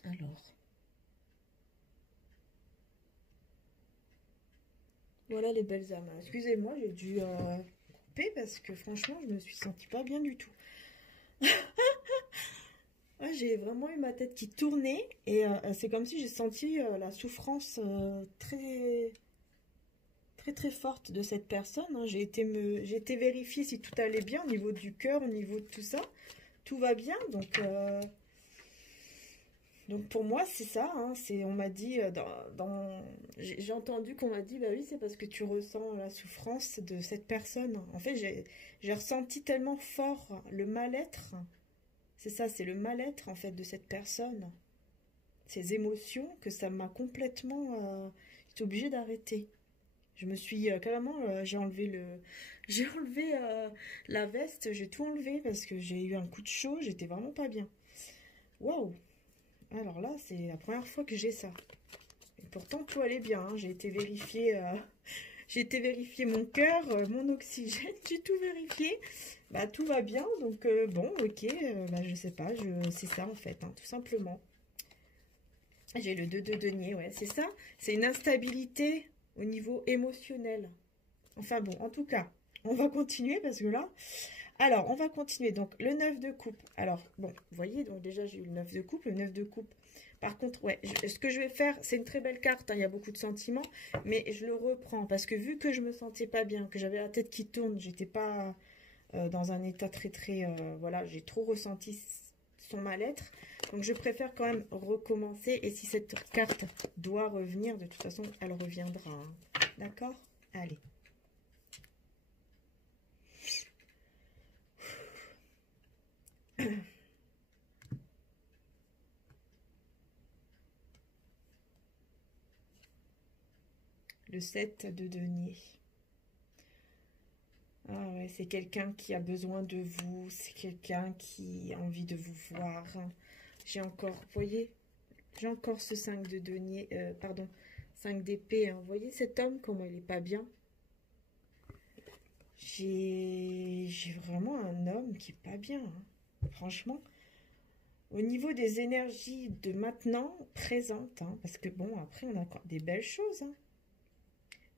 Alors. Voilà les belles âmes. Excusez-moi, j'ai dû couper parce que franchement, je me suis sentie pas bien du tout. Ouais, j'ai vraiment eu ma tête qui tournait et c'est comme si j'ai senti la souffrance très, très, très forte de cette personne. Hein. J'ai été vérifier si tout allait bien au niveau du cœur, au niveau de tout ça. Tout va bien, donc pour moi, c'est ça, hein, on m'a dit, j'ai entendu qu'on m'a dit, bah oui, c'est parce que tu ressens la souffrance de cette personne. En fait, j'ai ressenti tellement fort le mal-être, c'est ça, c'est le mal-être en fait de cette personne, ces émotions, que ça m'a complètement, j'étais obligée d'arrêter. Je me suis carrément, j'ai enlevé la veste, j'ai tout enlevé parce que j'ai eu un coup de chaud, j'étais vraiment pas bien. Waouh! Alors là, c'est la première fois que j'ai ça. Et pourtant, tout allait bien. Hein. J'ai été vérifier mon cœur, mon oxygène, j'ai tout vérifié. Bah, tout va bien, donc bon, ok, bah, je sais pas, c'est ça en fait, hein, tout simplement. J'ai le 2 de denier, ouais, c'est ça. C'est une instabilité au niveau émotionnel. Enfin bon, en tout cas, on va continuer parce que là... Alors, on va continuer. Donc, le 9 de coupe. Alors, bon, vous voyez, donc déjà, j'ai eu le 9 de coupe. Le 9 de coupe. Par contre, ouais, ce que je vais faire, c'est une très belle carte. Hein, il y a beaucoup de sentiments. Mais je le reprends. Parce que vu que je me sentais pas bien, que j'avais la tête qui tourne, j'étais pas dans un état très, très... voilà, j'ai trop ressenti son mal-être. Donc, je préfère quand même recommencer. Et si cette carte doit revenir, de toute façon, elle reviendra. Hein. D'accord? Allez. Le 7 de denier. Ah ouais, c'est quelqu'un qui a besoin de vous. C'est quelqu'un qui a envie de vous voir. J'ai encore, vous voyez, j'ai encore ce 5 de denier, pardon, 5 d'épée. Hein. Vous voyez cet homme, comment il est pas bien. J'ai vraiment un homme qui est pas bien. Hein. Franchement. Au niveau des énergies de maintenant, présentes, hein, parce que bon, après, on a encore des belles choses. Hein.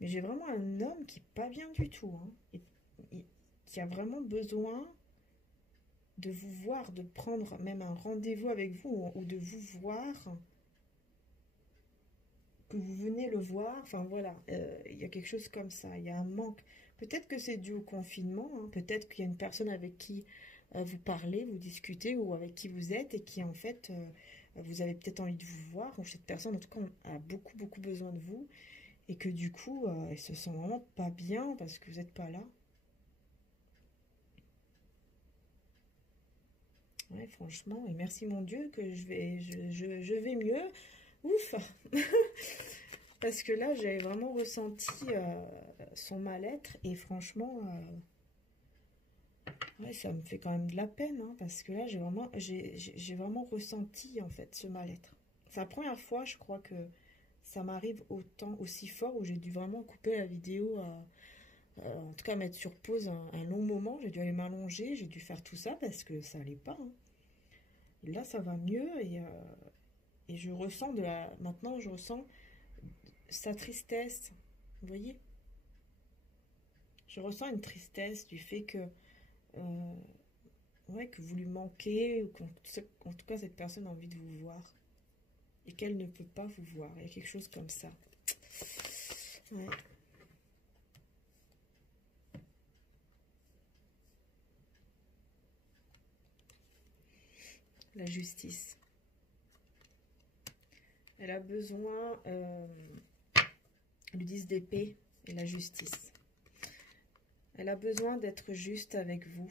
Mais j'ai vraiment un homme qui n'est pas bien du tout. Hein, et qui a vraiment besoin de vous voir, de prendre même un rendez-vous avec vous ou de vous voir, que vous venez le voir. Enfin voilà, il y a quelque chose comme ça. Il y a un manque. Peut-être que c'est dû au confinement. Hein, peut-être qu'il y a une personne avec qui vous parlez, vous discutez ou avec qui vous êtes et qui en fait, vous avez peut-être envie de vous voir. Ou cette personne en tout cas a beaucoup, beaucoup besoin de vous. Et que du coup, ils se sentent vraiment pas bien parce que vous n'êtes pas là. Ouais, franchement, et merci mon Dieu que je vais mieux. Ouf. Parce que là, j'avais vraiment ressenti son mal-être. Et franchement, ouais, ça me fait quand même de la peine. Hein, parce que là, j'ai vraiment ressenti en fait ce mal-être. C'est la première fois, je crois que ça m'arrive aussi fort où j'ai dû vraiment couper la vidéo en tout cas mettre sur pause un long moment. J'ai dû aller m'allonger, j'ai dû faire tout ça parce que ça allait pas, hein. Et là, ça va mieux et je ressens maintenant, je ressens sa tristesse. Vous voyez? Je ressens une tristesse du fait que, euh, ouais, que vous lui manquez, ou qu'en tout cas, cette personne a envie de vous voir et qu'elle ne peut pas vous voir. Il y a quelque chose comme ça. Ouais. La justice. Elle a besoin, le 10 d'épée et la justice. Elle a besoin d'être juste avec vous.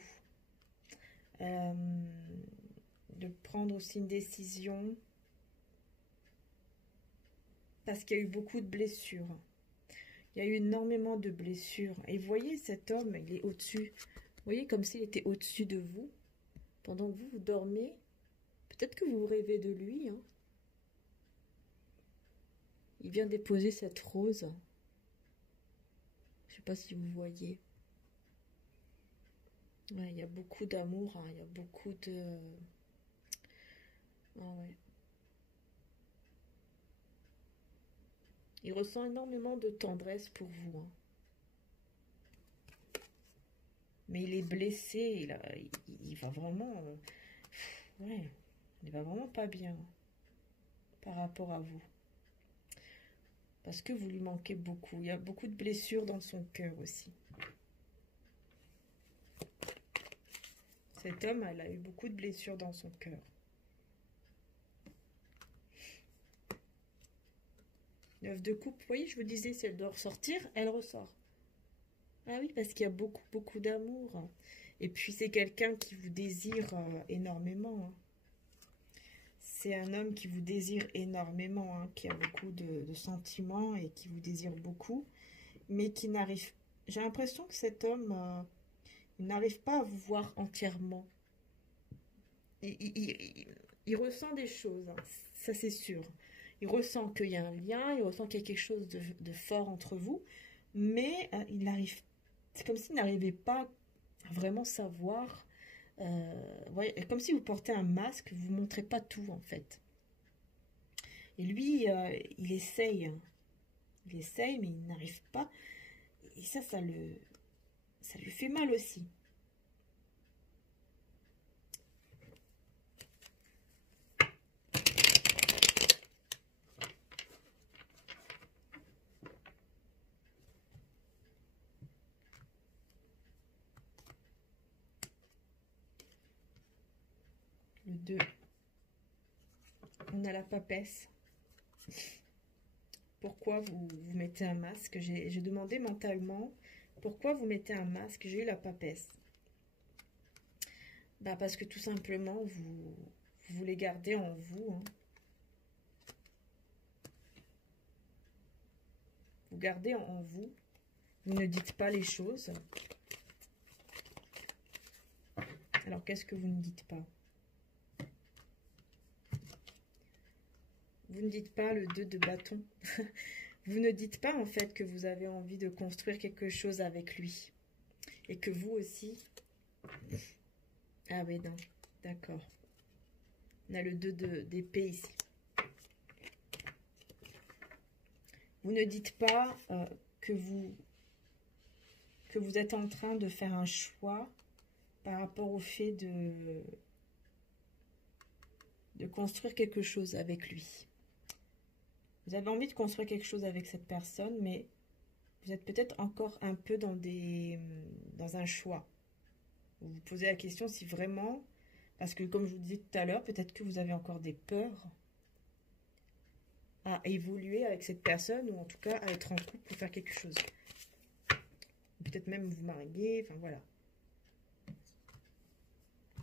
De prendre aussi une décision. Parce qu'il y a eu beaucoup de blessures. Il y a eu énormément de blessures. Et vous voyez, cet homme, il est au-dessus. Vous voyez, comme s'il était au-dessus de vous. Pendant que vous dormez, peut-être que vous rêvez de lui, hein. Il vient déposer cette rose. Je ne sais pas si vous voyez. Ouais, il y a beaucoup d'amour, hein. Il y a beaucoup de... Ah ouais. Il ressent énormément de tendresse pour vous, hein. Mais il est blessé, il va vraiment... ouais, il va vraiment pas bien par rapport à vous. Parce que vous lui manquez beaucoup. Il y a beaucoup de blessures dans son cœur aussi. Cet homme, elle a eu beaucoup de blessures dans son cœur. 9 de coupe, vous voyez, je vous disais, si elle doit ressortir, elle ressort. Ah oui, parce qu'il y a beaucoup, beaucoup d'amour. Et puis, c'est quelqu'un qui vous désire énormément, hein. C'est un homme qui vous désire énormément, hein, qui a beaucoup de sentiments et qui vous désire beaucoup, mais qui n'arrive... J'ai l'impression que cet homme, il n'arrive pas à vous voir entièrement. Il ressent des choses, hein, ça c'est sûr. Il ressent qu'il y a un lien, il ressent qu'il y a quelque chose de fort entre vous, mais il arrive... C'est comme s'il n'arrivait pas à vraiment savoir... ouais, comme si vous portez un masque, vous ne montrez pas tout en fait. Et lui, il essaye. Hein. Il essaye, mais il n'arrive pas. Et ça lui fait mal aussi. Le 2. On a la papesse. Pourquoi vous mettez un masque? J'ai demandé mentalement pourquoi vous mettez un masque. J'ai eu la papesse. Bah parce que tout simplement, vous voulez garder en vous. Hein. Vous gardez en vous. Vous ne dites pas les choses. Alors, qu'est-ce que vous ne dites pas? Vous ne dites pas le 2 de bâton. Vous ne dites pas en fait que vous avez envie de construire quelque chose avec lui. Et que vous aussi... Ah oui, non. D'accord. On a le 2 d'épée ici. Vous ne dites pas que vous êtes en train de faire un choix par rapport au fait de construire quelque chose avec lui. Vous avez envie de construire quelque chose avec cette personne, mais vous êtes peut-être encore un peu dans un choix. Vous vous posez la question si vraiment, parce que comme je vous disais tout à l'heure, peut-être que vous avez encore des peurs à évoluer avec cette personne, ou en tout cas à être en couple pour faire quelque chose. Peut-être même vous marier, enfin voilà.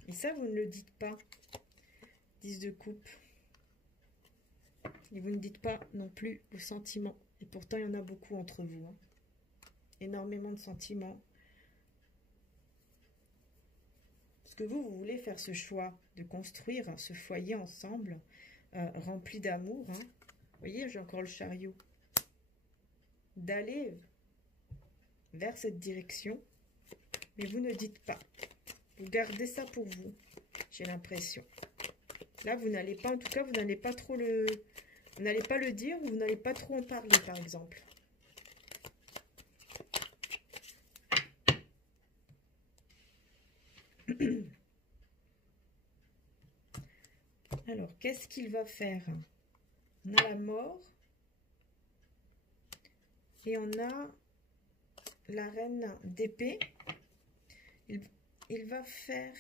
Et ça, vous ne le dites pas. 10 de coupe. Et vous ne dites pas non plus vos sentiments. Et pourtant, il y en a beaucoup entre vous. Hein. Énormément de sentiments. Parce que vous voulez faire ce choix de construire ce foyer ensemble, rempli d'amour. Hein. Vous voyez, j'ai encore le chariot. D'aller vers cette direction, mais vous ne dites pas. Vous gardez ça pour vous, j'ai l'impression. Là, vous n'allez pas, en tout cas, vous n'allez pas trop le... Vous n'allez pas le dire ou vous n'allez pas trop en parler, par exemple. Alors, qu'est-ce qu'il va faire? On a la mort. Et on a la reine d'épée. Il va faire...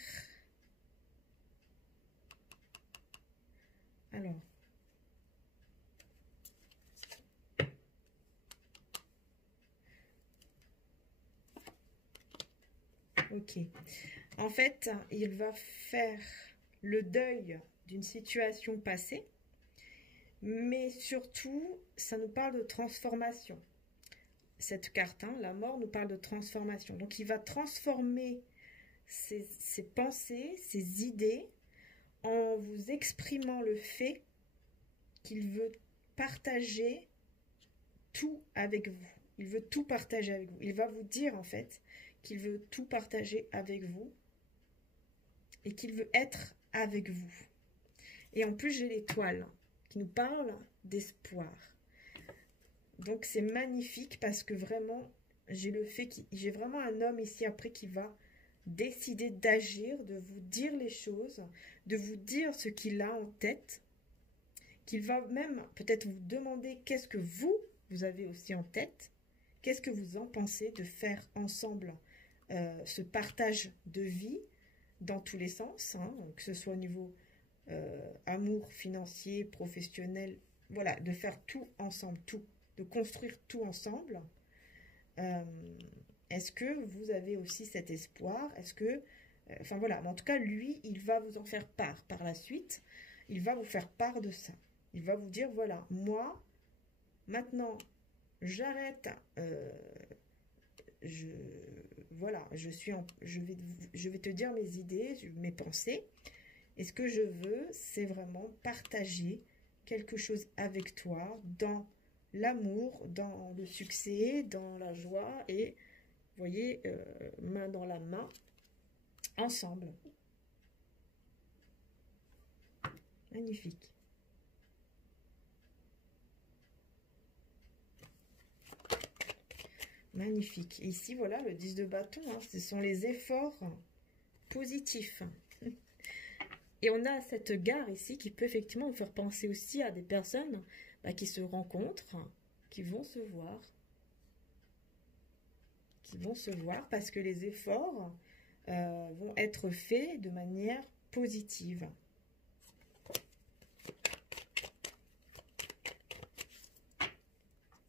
Alors... Ok. En fait, il va faire le deuil d'une situation passée. Mais surtout, ça nous parle de transformation. Cette carte, hein, la mort, nous parle de transformation. Donc, il va transformer ses pensées, ses idées, en vous exprimant le fait qu'il veut partager tout avec vous. Il veut tout partager avec vous. Il va vous dire, en fait, qu'il veut tout partager avec vous et qu'il veut être avec vous. Et en plus, j'ai l'étoile qui nous parle d'espoir. Donc, c'est magnifique parce que vraiment, j'ai vraiment un homme ici après qui va décider d'agir, de vous dire les choses, de vous dire ce qu'il a en tête, qu'il va même peut-être vous demander qu'est-ce que vous avez aussi en tête, qu'est-ce que vous en pensez de faire ensemble ce partage de vie dans tous les sens, hein, que ce soit au niveau amour, financier, professionnel, voilà, de faire tout ensemble, tout, de construire tout ensemble. Est-ce que vous avez aussi cet espoir? Est-ce que, enfin voilà, mais en tout cas, lui, il va vous en faire part par la suite. Il va vous faire part de ça. Il va vous dire, voilà, moi, maintenant, j'arrête, voilà, je vais te dire mes idées, mes pensées. Et ce que je veux, c'est vraiment partager quelque chose avec toi dans l'amour, dans le succès, dans la joie et, vous voyez, main dans la main, ensemble. Magnifique. Magnifique. Et ici, voilà, le 10 de bâton, hein, ce sont les efforts positifs. Et on a cette gare ici qui peut effectivement vous faire penser aussi à des personnes qui se rencontrent, qui vont se voir. Parce que les efforts vont être faits de manière positive.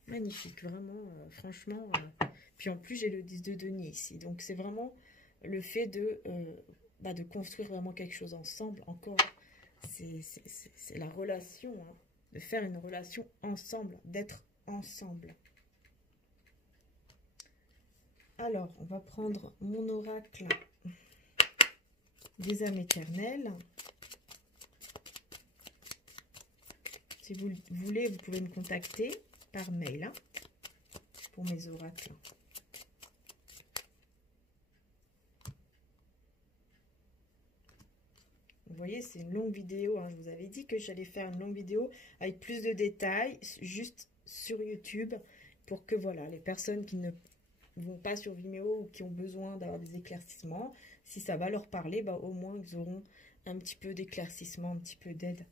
Magnifique, vraiment, franchement. Puis en plus, j'ai le 10 de denier ici. Donc, c'est vraiment le fait de construire vraiment quelque chose ensemble. Encore, c'est la relation, hein, de faire une relation ensemble, d'être ensemble. Alors, on va prendre mon oracle des âmes éternelles. Si vous voulez, vous pouvez me contacter par mail, hein, pour mes oracles. Vous voyez, c'est une longue vidéo, hein. Je vous avais dit que j'allais faire une longue vidéo avec plus de détails, juste sur YouTube, pour que, voilà, les personnes qui ne vont pas sur Vimeo ou qui ont besoin d'avoir des éclaircissements, si ça va leur parler, au moins ils auront un petit peu d'éclaircissement, un petit peu d'aide.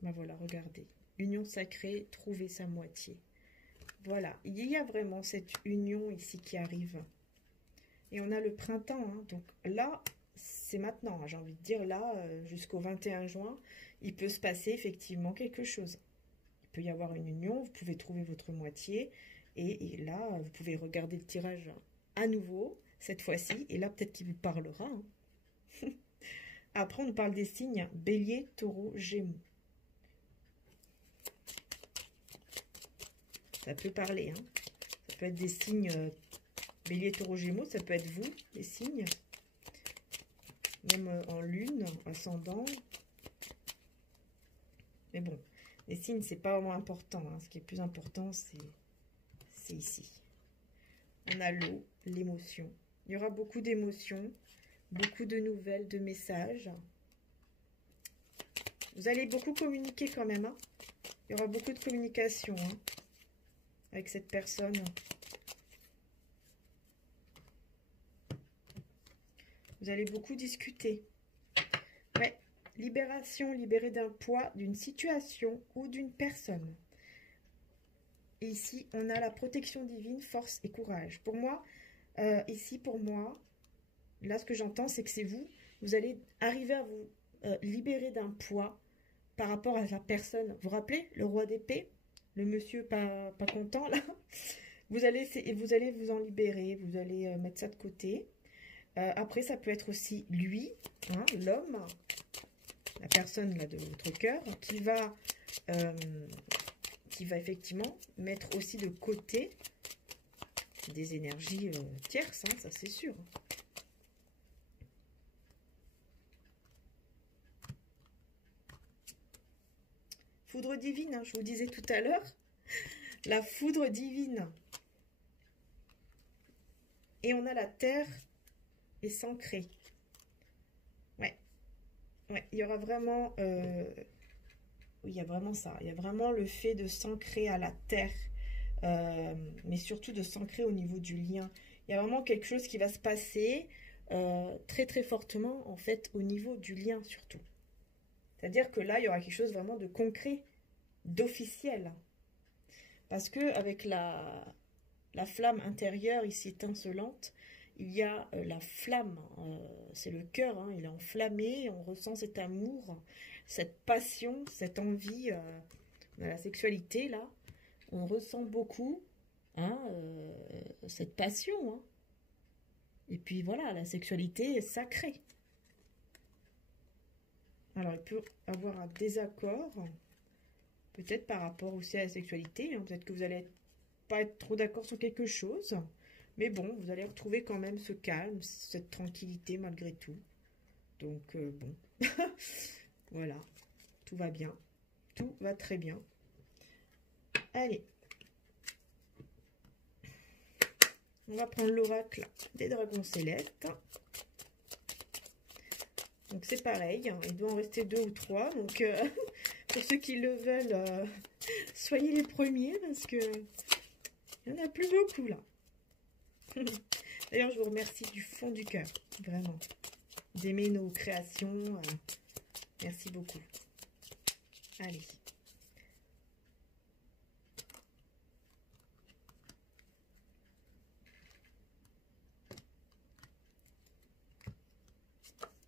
Voilà, regardez. Union sacrée, trouver sa moitié. Voilà, il y a vraiment cette union ici qui arrive. Et on a le printemps, hein. Donc là, c'est maintenant, hein, j'ai envie de dire, là, jusqu'au 21 juin, il peut se passer effectivement quelque chose. Il peut y avoir une union, vous pouvez trouver votre moitié, et là, vous pouvez regarder le tirage à nouveau, cette fois-ci, et là, peut-être qu'il vous parlera. Hein. Après, on nous parle des signes Bélier, Taureau, Gémeaux. Ça peut parler, hein. Ça peut être des signes Bélier, Taureau, Gémeaux, ça peut être vous, les signes. Même en lune, ascendant. Mais bon, les signes, c'est pas vraiment important, hein. Ce qui est plus important, c'est ici. On a l'eau, l'émotion. Il y aura beaucoup d'émotions, beaucoup de nouvelles, de messages. Vous allez beaucoup communiquer quand même. Hein. Il y aura beaucoup de communication avec cette personne. Vous allez beaucoup discuter. Ouais, libération, libérée d'un poids, d'une situation ou d'une personne. Et ici, on a la protection divine, force et courage. Pour moi, ici, pour moi, là, ce que j'entends, c'est que c'est vous. Vous allez arriver à vous libérer d'un poids par rapport à la personne. Vous vous rappelez, le roi d'épée, le monsieur pas content, là. Vous allez vous en libérer, vous allez mettre ça de côté. Après, ça peut être aussi lui, hein, l'homme, la personne là, de votre cœur, qui va effectivement mettre aussi de côté des énergies tierces, hein, ça c'est sûr. Foudre divine, hein, je vous disais tout à l'heure, la foudre divine. Et on a la terre et s'ancrer. Ouais, il y aura vraiment, oui, il y a vraiment ça. Il y a vraiment le fait de s'ancrer à la terre, mais surtout de s'ancrer au niveau du lien. Il y a vraiment quelque chose qui va se passer très très fortement en fait au niveau du lien surtout. C'est-à-dire que là, il y aura quelque chose vraiment de concret, d'officiel. Parce que avec la flamme intérieure ici étincelante, il y a la flamme, c'est le cœur, hein, il est enflammé, on ressent cet amour, cette passion, cette envie, la sexualité là, on ressent beaucoup hein, cette passion. Hein. Et puis voilà, la sexualité est sacrée. Alors il peut y avoir un désaccord, peut-être par rapport aussi à la sexualité, hein, peut-être que vous n'allez pas être trop d'accord sur quelque chose. Mais bon, vous allez retrouver quand même ce calme, cette tranquillité malgré tout. Donc, bon. Voilà. Tout va bien. Tout va très bien. Allez. On va prendre l'oracle des dragons célestes. Donc, c'est pareil. Il doit en rester 2 ou 3. Donc, pour ceux qui le veulent, soyez les premiers parce que il n'y en a plus beaucoup là. D'ailleurs, je vous remercie du fond du cœur, vraiment, d'aimer nos créations. Merci beaucoup. Allez.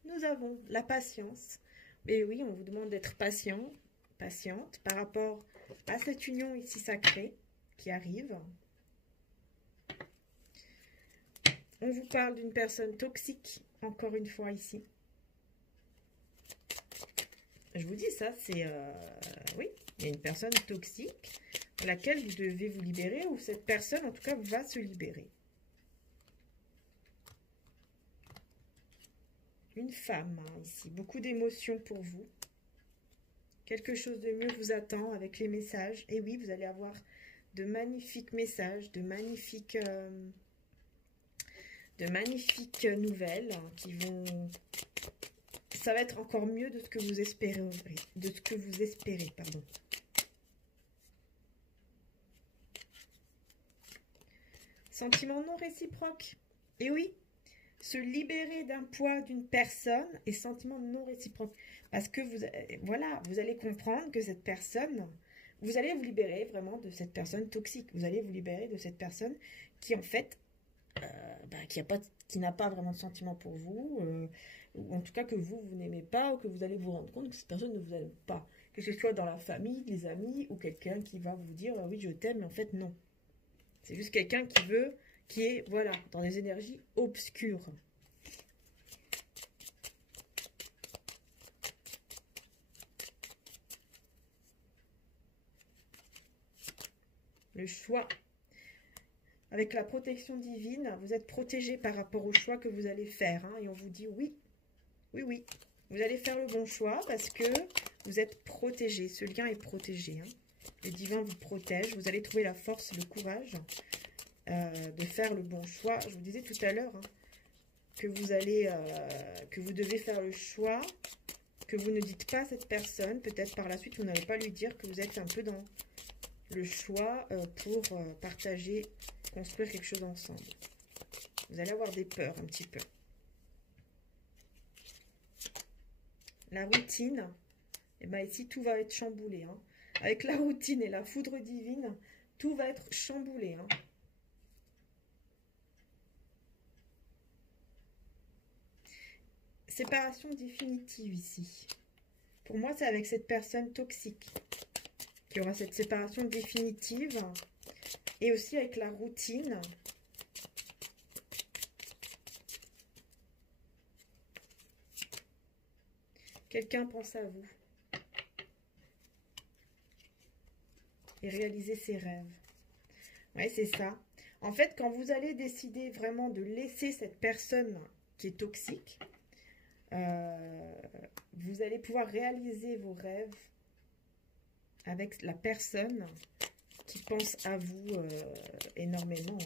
Nous avons la patience. Et oui, on vous demande d'être patient, patiente par rapport à cette union ici sacrée qui arrive. On vous parle d'une personne toxique, encore une fois ici. Je vous dis ça, c'est... oui, il y a une personne toxique à laquelle vous devez vous libérer, ou cette personne, en tout cas, va se libérer. Une femme, hein, ici. Beaucoup d'émotions pour vous. Quelque chose de mieux vous attend avec les messages. Et oui, vous allez avoir de magnifiques messages, de magnifiques nouvelles qui vont... Ça va être encore mieux de ce que vous espérez, pardon. Sentiment non réciproque. Et oui, se libérer d'un poids d'une personne et sentiment non réciproque. Parce que voilà, vous allez comprendre que cette personne, vous allez vous libérer vraiment de cette personne toxique. Vous allez vous libérer de cette personne qui en fait, qui n'a pas vraiment de sentiment pour vous, ou en tout cas que vous n'aimez pas, ou que vous allez vous rendre compte que cette personne ne vous aime pas. Que ce soit dans la famille, les amis, ou quelqu'un qui va vous dire oui je t'aime, mais en fait non. C'est juste quelqu'un qui est, voilà, dans des énergies obscures. Le choix. Avec la protection divine, vous êtes protégé par rapport au choix que vous allez faire. Hein, et on vous dit oui, oui, oui. Vous allez faire le bon choix parce que vous êtes protégé. Ce lien est protégé. Hein. Le divin vous protège. Vous allez trouver la force, le courage de faire le bon choix. Je vous disais tout à l'heure hein, que vous allez, que vous devez faire le choix, que vous ne dites pas à cette personne. Peut-être par la suite, vous n'allez pas lui dire que vous êtes un peu dans le choix pour partager, construire quelque chose ensemble. Vous allez avoir des peurs un petit peu. La routine, et bien ici tout va être chamboulé. Hein. Avec la routine et la foudre divine, tout va être chamboulé. Hein. Séparation définitive ici. Pour moi, c'est avec cette personne toxique qu'il y aura cette séparation définitive. Et aussi avec la routine. Quelqu'un pense à vous. Et réaliser ses rêves. Oui, c'est ça. En fait, quand vous allez décider vraiment de laisser cette personne qui est toxique, vous allez pouvoir réaliser vos rêves avec la personne qui pense à vous énormément.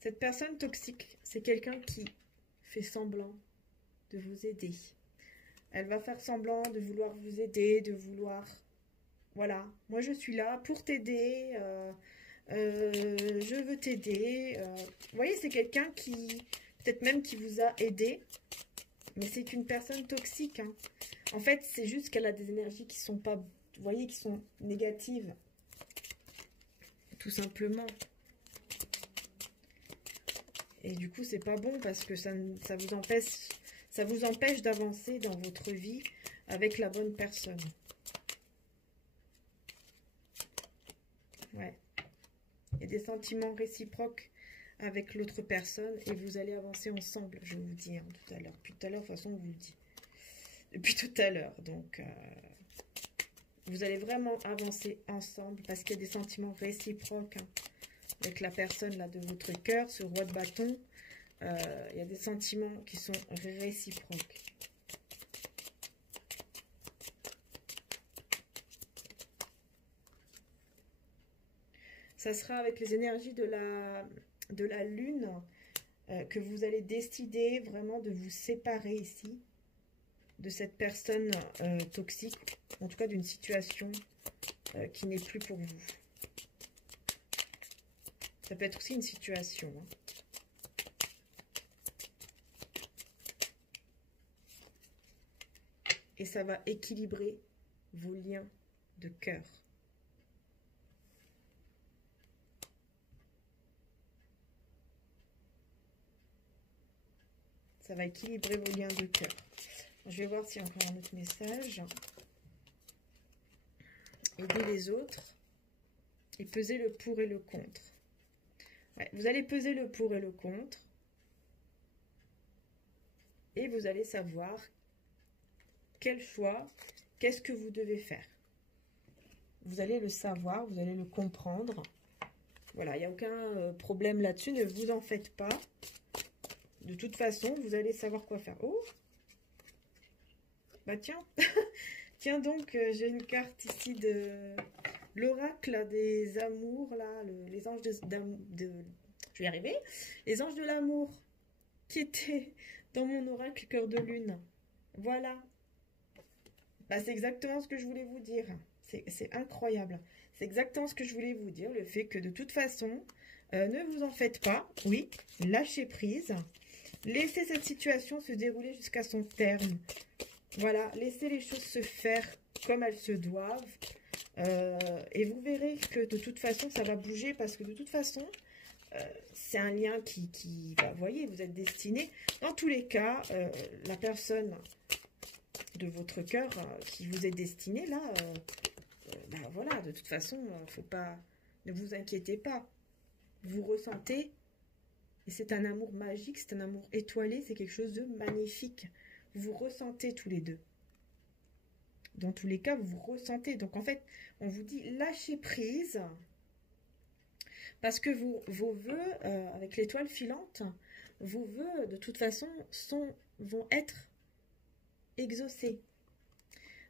Cette personne toxique, c'est quelqu'un qui fait semblant de vous aider. Elle va faire semblant de vouloir vous aider, de vouloir... Voilà, moi je suis là pour t'aider, je veux t'aider. Vous voyez, c'est quelqu'un qui, peut-être même qui vous a aidé, mais c'est une personne toxique. Hein. En fait, c'est juste qu'elle a des énergies qui sont pas, vous voyez, qui sont négatives. Tout simplement. Et du coup, c'est pas bon parce que ça vous empêche d'avancer dans votre vie avec la bonne personne. Ouais. Il y a des sentiments réciproques avec l'autre personne et vous allez avancer ensemble, je vous dis hein, tout à l'heure. Depuis tout à l'heure, de toute façon, on vous le dit. Depuis tout à l'heure. Donc, vous allez vraiment avancer ensemble parce qu'il y a des sentiments réciproques hein, avec la personne là de votre cœur, ce roi de bâton. Il y a des sentiments qui sont réciproques. Ça sera avec les énergies de la lune que vous allez décider vraiment de vous séparer ici de cette personne toxique, en tout cas d'une situation qui n'est plus pour vous. Ça peut être aussi une situation. Hein. Et ça va équilibrer vos liens de cœur. Ça va équilibrer vos liens de cœur. Je vais voir s'il y a encore un autre message. Aider les autres. Et peser le pour et le contre. Ouais, vous allez peser le pour et le contre. Et vous allez savoir quel choix, qu'est-ce que vous devez faire. Vous allez le savoir, vous allez le comprendre. Voilà, il n'y a aucun problème là-dessus, ne vous en faites pas. De toute façon, vous allez savoir quoi faire. Oh! Bah tiens, tiens donc, j'ai une carte ici de l'oracle des amours, là, les anges de... Je vais y arriver. Les anges de l'amour qui étaient dans mon oracle cœur de lune. Voilà. Bah, c'est exactement ce que je voulais vous dire. C'est incroyable. C'est exactement ce que je voulais vous dire. Le fait que de toute façon, ne vous en faites pas. Oui, lâchez prise. Laissez cette situation se dérouler jusqu'à son terme. Voilà, laissez les choses se faire comme elles se doivent. Et vous verrez que de toute façon, ça va bouger parce que de toute façon, c'est un lien qui bah, vous voyez, vous êtes destiné. Dans tous les cas, la personne de votre cœur qui vous est destinée, là, bah, voilà, de toute façon, faut pas, ne vous inquiétez pas. Vous ressentez, et c'est un amour magique, c'est un amour étoilé, c'est quelque chose de magnifique. Vous ressentez tous les deux. Dans tous les cas, vous ressentez. Donc, en fait, on vous dit lâchez prise. Parce que vos vœux, avec l'étoile filante, vos vœux, de toute façon, vont être exaucés.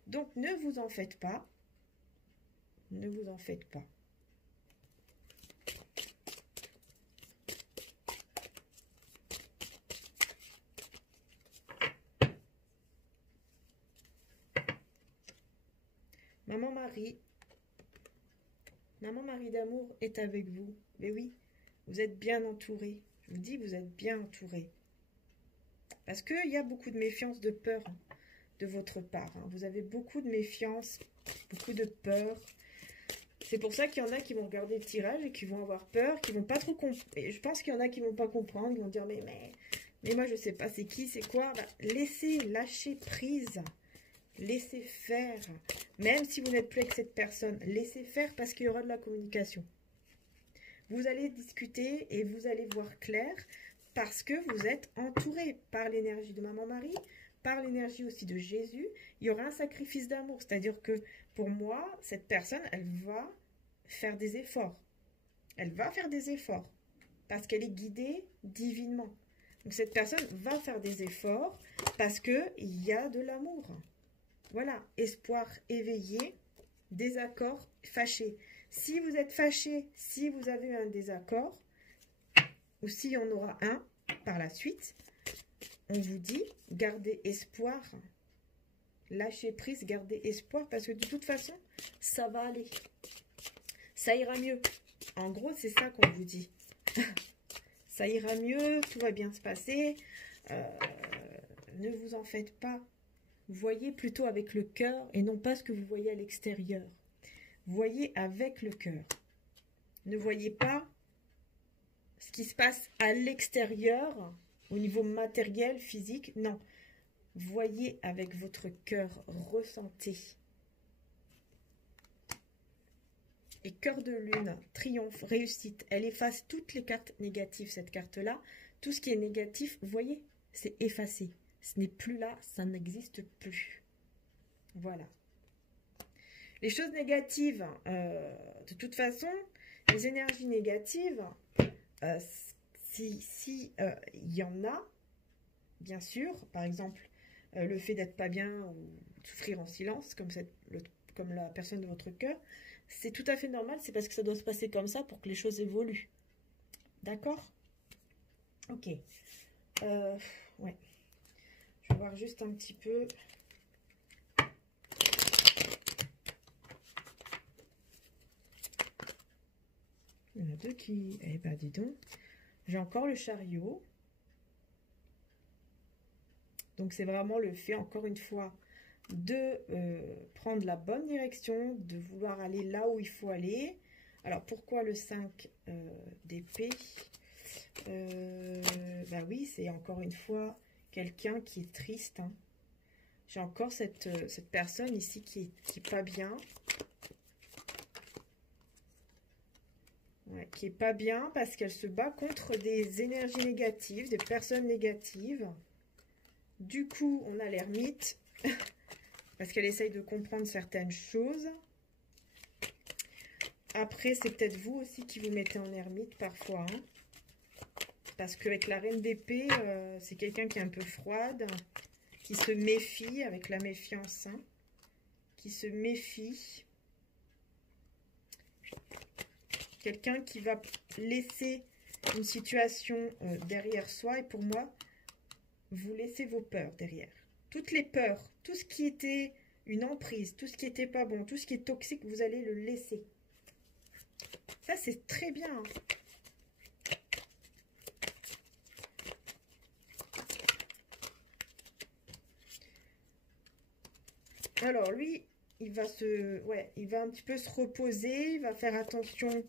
Donc, ne vous en faites pas. Ne vous en faites pas. Maman Marie d'amour est avec vous. Mais oui, vous êtes bien entouré. Je vous dis, vous êtes bien entouré. Parce qu'il y a beaucoup de méfiance, de peur de votre part. Vous avez beaucoup de méfiance, beaucoup de peur. C'est pour ça qu'il y en a qui vont regarder le tirage et qui vont avoir peur, qui vont pas trop comprendre. Je pense qu'il y en a qui vont pas comprendre, ils vont dire mais moi je sais pas c'est qui, c'est quoi. Bah, laissez, lâchez prise. Laissez faire. Même si vous n'êtes plus avec cette personne, laissez faire parce qu'il y aura de la communication. Vous allez discuter et vous allez voir clair parce que vous êtes entouré par l'énergie de Maman Marie, par l'énergie aussi de Jésus. Il y aura un sacrifice d'amour. C'est-à-dire que pour moi, cette personne, elle va faire des efforts. Elle va faire des efforts parce qu'elle est guidée divinement. Donc cette personne va faire des efforts parce qu'il y a de l'amour. Voilà, espoir éveillé, désaccord fâché. Si vous êtes fâché, si vous avez un désaccord, ou s'il y en aura un par la suite, on vous dit, gardez espoir, lâchez prise, gardez espoir, parce que de toute façon, ça va aller. Ça ira mieux. En gros, c'est ça qu'on vous dit. Ça ira mieux, tout va bien se passer. Ne vous en faites pas. Voyez plutôt avec le cœur et non pas ce que vous voyez à l'extérieur. Voyez avec le cœur. Ne voyez pas ce qui se passe à l'extérieur, au niveau matériel, physique. Non. Voyez avec votre cœur, ressentez. Et cœur de lune, triomphe, réussite. Elle efface toutes les cartes négatives, cette carte-là. Tout ce qui est négatif, voyez, c'est effacé. Ce n'est plus là, ça n'existe plus. Voilà. Les choses négatives, de toute façon, les énergies négatives, si y en a, bien sûr, par exemple, le fait d'être pas bien ou de souffrir en silence, comme la personne de votre cœur, c'est tout à fait normal, c'est parce que ça doit se passer comme ça pour que les choses évoluent. D'accord? Ok. Ouais. Je vais voir juste un petit peu. Il y en a deux qui... Eh ben, dis donc. J'ai encore le chariot. Donc, c'est vraiment le fait, encore une fois, de prendre la bonne direction, de vouloir aller là où il faut aller. Alors, pourquoi le 5 d'épée? Bah oui, c'est encore une fois quelqu'un qui est triste. Hein. J'ai encore cette personne ici qui est pas bien. Ouais, qui est pas bien parce qu'elle se bat contre des énergies négatives, des personnes négatives. Du coup, on a l'ermite parce qu'elle essaye de comprendre certaines choses. Après, c'est peut-être vous aussi qui vous mettez en ermite parfois. Hein. Parce qu'avec la reine d'épée, c'est quelqu'un qui est un peu froide, qui se méfie avec la méfiance. Hein, qui se méfie. Quelqu'un qui va laisser une situation derrière soi. Et pour moi, vous laissez vos peurs derrière. Toutes les peurs, tout ce qui était une emprise, tout ce qui n'était pas bon, tout ce qui est toxique, vous allez le laisser. Ça, c'est très bien. Hein. Alors, lui, il va un petit peu se reposer. Il va faire attention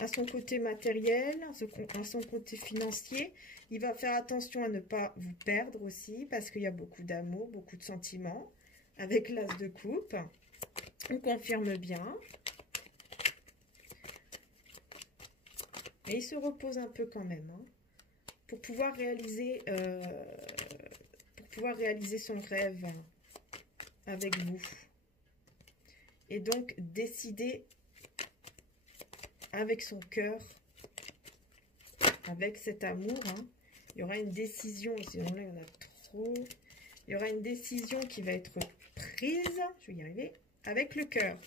à son côté matériel, à son côté financier. Il va faire attention à ne pas vous perdre aussi, parce qu'il y a beaucoup d'amour, beaucoup de sentiments. Avec l'as de coupe, on confirme bien. Et il se repose un peu quand même, hein, pour pouvoir réaliser son rêve avec vous. Et donc décider avec son cœur avec cet amour. Hein. Il y aura une décision, sinon là, il y en a trop. Il y aura une décision qui va être prise, je vais y arriver, avec le cœur.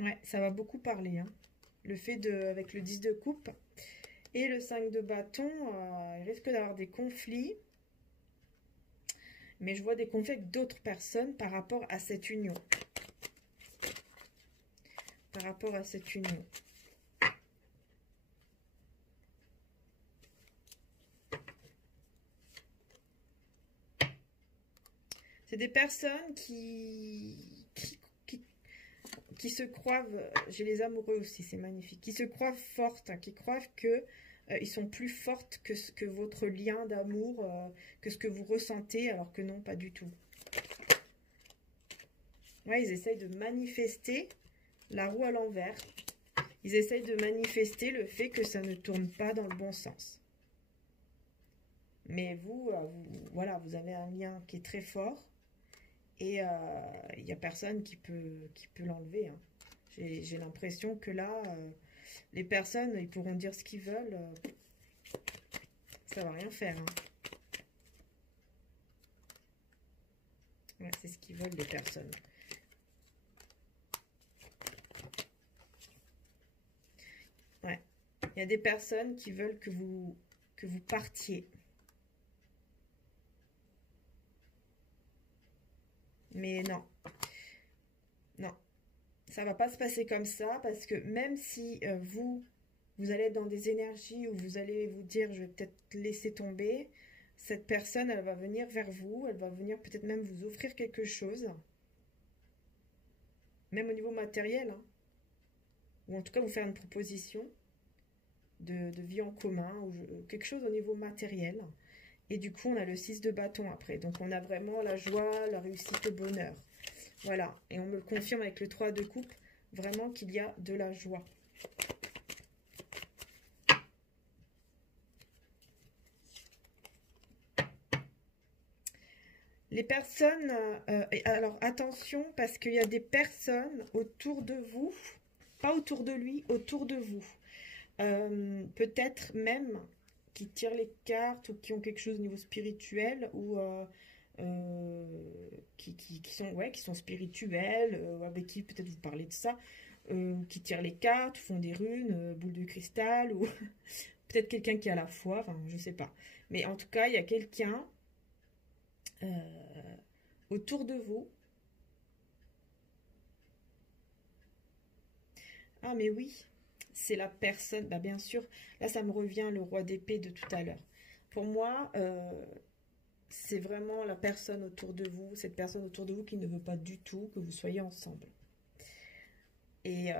Ouais, ça va beaucoup parler. Hein. Le fait de, avec le 10 de coupe et le 5 de bâton, il risque d'avoir des conflits. Mais je vois des conflits avec d'autres personnes par rapport à cette union. Par rapport à cette union. C'est des personnes qui se croient, j'ai les amoureux aussi, c'est magnifique, qui se croient fortes, hein, qui croient que ils sont plus fortes que votre lien d'amour, que ce que vous ressentez, alors que non, pas du tout. Ouais, ils essayent de manifester la roue à l'envers. Ils essayent de manifester le fait que ça ne tourne pas dans le bon sens. Mais vous, voilà, vous avez un lien qui est très fort. Et il n'y a personne qui peut l'enlever. Hein. J'ai l'impression que là, les personnes, ils pourront dire ce qu'ils veulent. Ça va rien faire. Hein. Ouais, c'est ce qu'ils veulent, les personnes. Ouais. Il y a des personnes qui veulent que vous partiez. Mais non. Non. Ça va pas se passer comme ça parce que même si vous allez être dans des énergies où vous allez vous dire je vais peut-être laisser tomber, cette personne, elle va venir vers vous, elle va venir peut-être même vous offrir quelque chose. Même au niveau matériel. Hein. Ou en tout cas vous faire une proposition de vie en commun ou quelque chose au niveau matériel. Et du coup, on a le 6 de bâton après. Donc, on a vraiment la joie, la réussite, le bonheur. Voilà. Et on me le confirme avec le 3 de coupe, vraiment qu'il y a de la joie. Les personnes... alors, attention, parce qu'il y a des personnes autour de vous, pas autour de lui, autour de vous. Peut-être même... qui tirent les cartes ou qui ont quelque chose au niveau spirituel ou qui sont spirituels, avec qui peut-être vous parlez de ça, qui tirent les cartes, font des runes, boules de cristal ou peut-être quelqu'un qui a la foi, enfin je sais pas. Mais en tout cas, il y a quelqu'un autour de vous. Ah mais oui, c'est la personne, bah bien sûr, là ça me revient le roi d'épée de tout à l'heure. Pour moi, c'est vraiment la personne autour de vous, cette personne autour de vous qui ne veut pas du tout que vous soyez ensemble. Et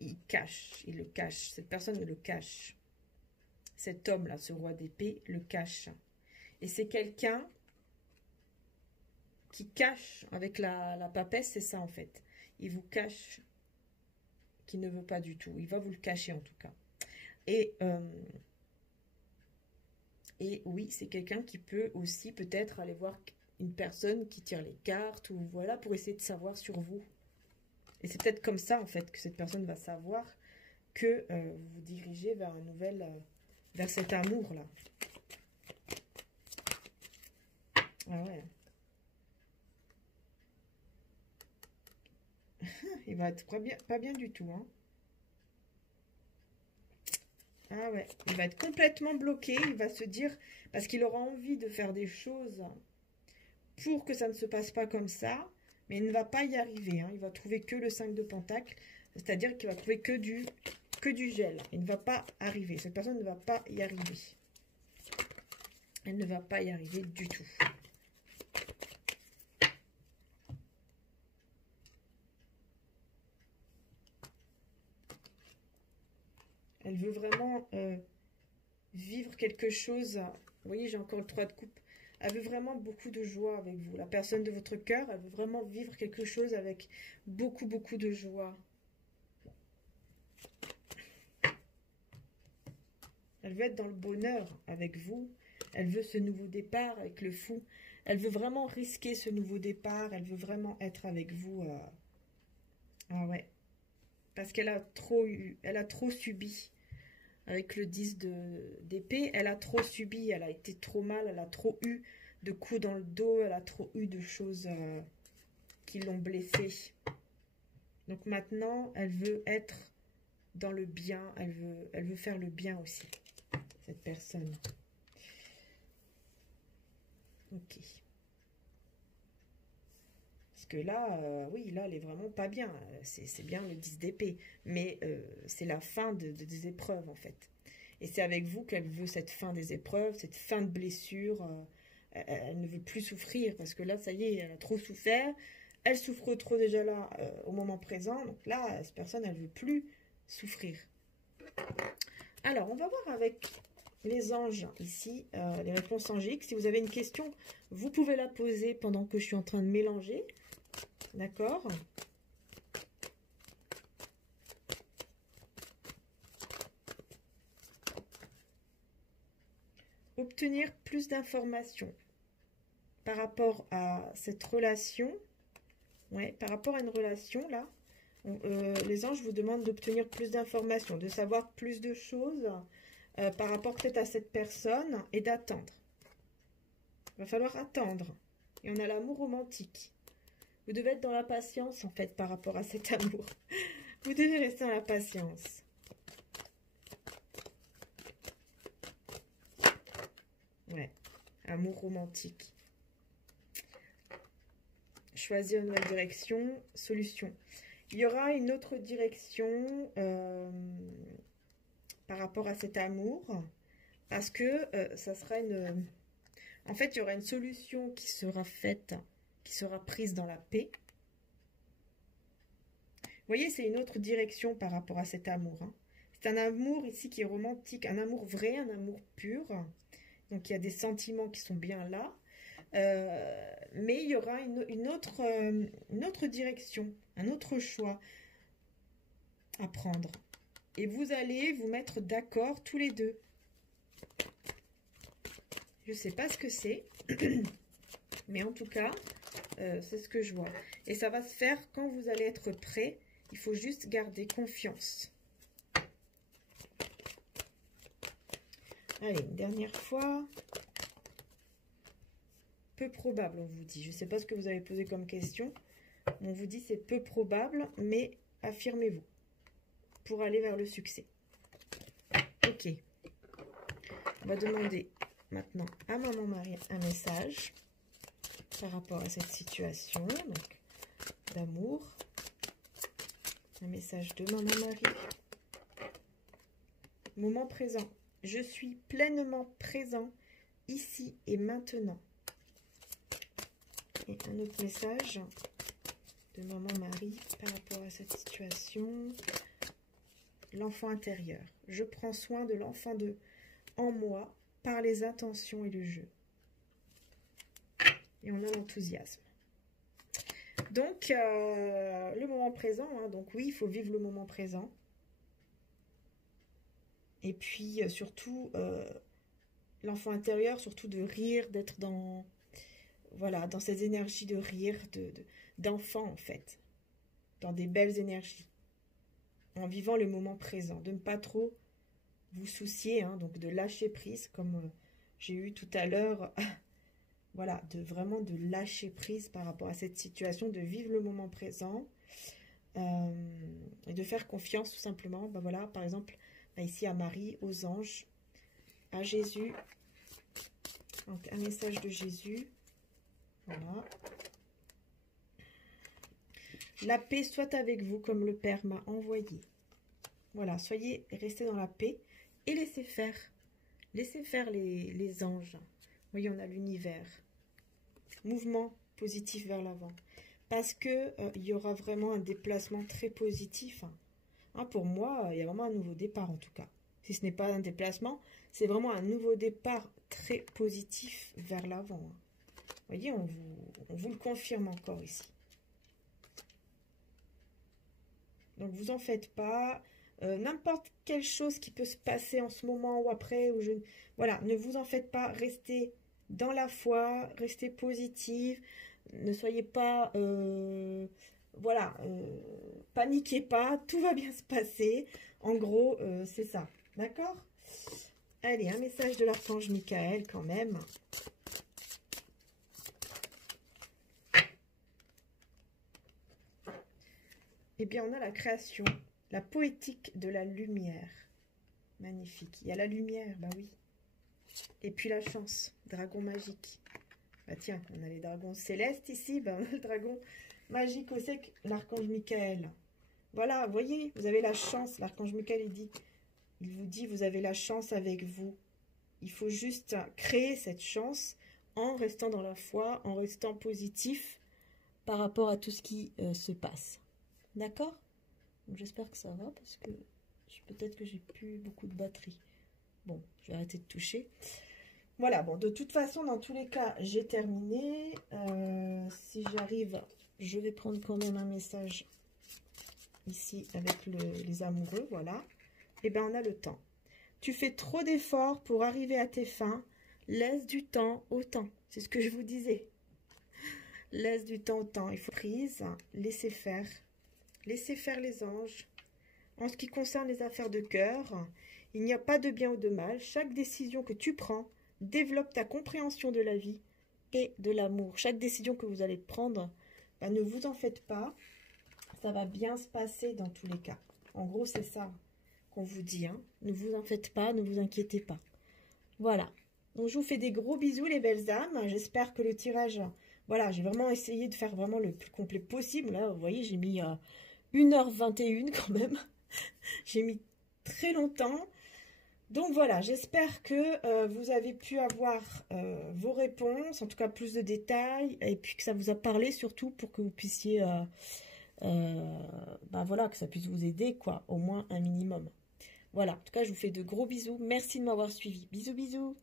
il cache, il le cache, cette personne le cache. Cet homme-là, ce roi d'épée, le cache. Et c'est quelqu'un qui cache, avec la papesse, c'est ça en fait. Il vous cache qu'il ne veut pas du tout. Il va vous le cacher en tout cas. Et oui, c'est quelqu'un qui peut aussi peut-être aller voir une personne qui tire les cartes ou voilà pour essayer de savoir sur vous. Et c'est peut-être comme ça en fait que cette personne va savoir que vous vous dirigez vers un nouvel, vers cet amour là. Ah ouais. Il va être pas bien du tout. Hein. Ah ouais, il va être complètement bloqué. Il va se dire, parce qu'il aura envie de faire des choses pour que ça ne se passe pas comme ça, mais il ne va pas y arriver. Hein. Il va trouver que le 5 de Pentacle, c'est-à-dire qu'il va trouver que du gel. Il ne va pas arriver. Cette personne ne va pas y arriver. Elle ne va pas y arriver du tout. Elle veut vraiment vivre quelque chose. Vous voyez, j'ai encore le 3 de coupe. Elle veut vraiment beaucoup de joie avec vous. La personne de votre cœur, elle veut vraiment vivre quelque chose avec beaucoup, beaucoup de joie. Elle veut être dans le bonheur avec vous. Elle veut ce nouveau départ avec le fou. Elle veut vraiment risquer ce nouveau départ. Elle veut vraiment être avec vous. Ah ouais. Parce qu'elle a trop eu, elle a trop subi. Avec le 10 d'épée, elle a trop subi. Elle a été trop mal. Elle a trop eu de coups dans le dos. Elle a trop eu de choses qui l'ont blessée. Donc maintenant, elle veut être dans le bien. Elle veut faire le bien aussi, cette personne. Ok. Parce que là, oui, là, elle est vraiment pas bien. C'est bien le 10 d'épée. Mais c'est la fin des épreuves, en fait. Et c'est avec vous qu'elle veut cette fin des épreuves, cette fin de blessure. Elle ne veut plus souffrir. Parce que là, ça y est, elle a trop souffert. Elle souffre trop déjà là, au moment présent. Donc là, cette personne, elle ne veut plus souffrir. Alors, on va voir avec les anges ici, les réponses angéliques. Si vous avez une question, vous pouvez la poser pendant que je suis en train de mélanger. D'accord? Obtenir plus d'informations par rapport à cette relation. Ouais, par rapport à une relation, là, les anges vous demandent d'obtenir plus d'informations, de savoir plus de choses par rapport peut-être à cette personne et d'attendre. Il va falloir attendre. Et on a l'amour romantique. Vous devez être dans la patience, en fait, par rapport à cet amour. Vous devez rester dans la patience. Ouais, amour romantique. Choisir une nouvelle direction, solution. Il y aura une autre direction par rapport à cet amour, parce que ça sera une... En fait, il y aura une solution qui sera faite, qui sera prise dans la paix. Vous voyez, c'est une autre direction par rapport à cet amour. Hein. C'est un amour ici qui est romantique, un amour vrai, un amour pur. Donc, il y a des sentiments qui sont bien là. Mais il y aura une autre direction, un autre choix à prendre. Et vous allez vous mettre d'accord tous les deux. Je ne sais pas ce que c'est, mais en tout cas, c'est ce que je vois. Et ça va se faire quand vous allez être prêt. Il faut juste garder confiance. Allez, une dernière fois. Peu probable, on vous dit. Je ne sais pas ce que vous avez posé comme question. On vous dit c'est peu probable, mais affirmez-vous pour aller vers le succès. Ok. On va demander maintenant à Maman Marie un message par rapport à cette situation d'amour. Un message de Maman Marie. Moment présent. Je suis pleinement présent ici et maintenant. Et un autre message de Maman Marie par rapport à cette situation. L'enfant intérieur. Je prends soin de l'enfant en moi par les intentions et le jeu. Et on a l'enthousiasme. Donc, le moment présent. Hein, donc oui, il faut vivre le moment présent. Et puis, surtout, l'enfant intérieur, surtout de rire, d'être dans... Voilà, dans ces énergies de rire, d'enfant en fait. Dans des belles énergies. En vivant le moment présent. De ne pas trop vous soucier, hein, donc de lâcher prise, comme j'ai eu tout à l'heure. Voilà, vraiment de lâcher prise par rapport à cette situation, de vivre le moment présent et de faire confiance tout simplement. Ben voilà, par exemple, ici à Marie, aux anges, à Jésus. Donc un message de Jésus. Voilà. La paix soit avec vous comme le Père m'a envoyé. Voilà, soyez restés dans la paix et laissez faire. Laissez faire les anges. Vous voyez, on a l'univers. Mouvement positif vers l'avant. Parce que il y aura vraiment un déplacement très positif. Hein, pour moi, il y a vraiment un nouveau départ en tout cas. Si ce n'est pas un déplacement, c'est vraiment un nouveau départ très positif vers l'avant. Hein. Vous voyez, on vous le confirme encore ici. Donc, vous en faites pas. N'importe quelle chose qui peut se passer en ce moment ou après. Voilà, ne vous en faites pas. Restez dans la foi, restez positive, ne soyez pas, voilà, paniquez pas, tout va bien se passer. En gros, c'est ça, d'accord? Allez, un message de l'archange Michael quand même. Eh bien, on a la création, la poétique de la lumière. Magnifique. Il y a la lumière, bah oui. Et puis la chance, dragon magique. Bah tiens, on a les dragons célestes ici, bah on a le dragon magique aussi, l'archange Michael. Voilà, vous voyez, vous avez la chance. L'archange Michael, il vous dit, vous avez la chance avec vous. Il faut juste créer cette chance en restant dans la foi, en restant positif par rapport à tout ce qui se passe. D'accord? J'espère que ça va parce que peut-être que j'ai plus beaucoup de batterie. Bon, je vais arrêter de toucher. Voilà, bon, de toute façon, dans tous les cas, j'ai terminé. Si j'arrive, je vais prendre quand même un message ici avec les amoureux, voilà. Et bien, on a le temps. Tu fais trop d'efforts pour arriver à tes fins. Laisse du temps au temps. C'est ce que je vous disais. Laisse du temps au temps. Il faut prise, laisser faire. Laissez faire les anges. En ce qui concerne les affaires de cœur, il n'y a pas de bien ou de mal. Chaque décision que tu prends développe ta compréhension de la vie et de l'amour. Chaque décision que vous allez prendre, ben, ne vous en faites pas. Ça va bien se passer dans tous les cas. En gros, c'est ça qu'on vous dit. Hein. Ne vous en faites pas, ne vous inquiétez pas. Voilà. Donc, je vous fais des gros bisous, les belles âmes. J'espère que le tirage... Voilà, j'ai vraiment essayé de faire vraiment le plus complet possible. Là, vous voyez, j'ai mis 1h21 quand même. J'ai mis très longtemps. Donc voilà, j'espère que vous avez pu avoir vos réponses, en tout cas plus de détails, et puis que ça vous a parlé surtout pour que vous puissiez, bah voilà, que ça puisse vous aider, quoi, au moins un minimum. Voilà, en tout cas, je vous fais de gros bisous. Merci de m'avoir suivi. Bisous, bisous.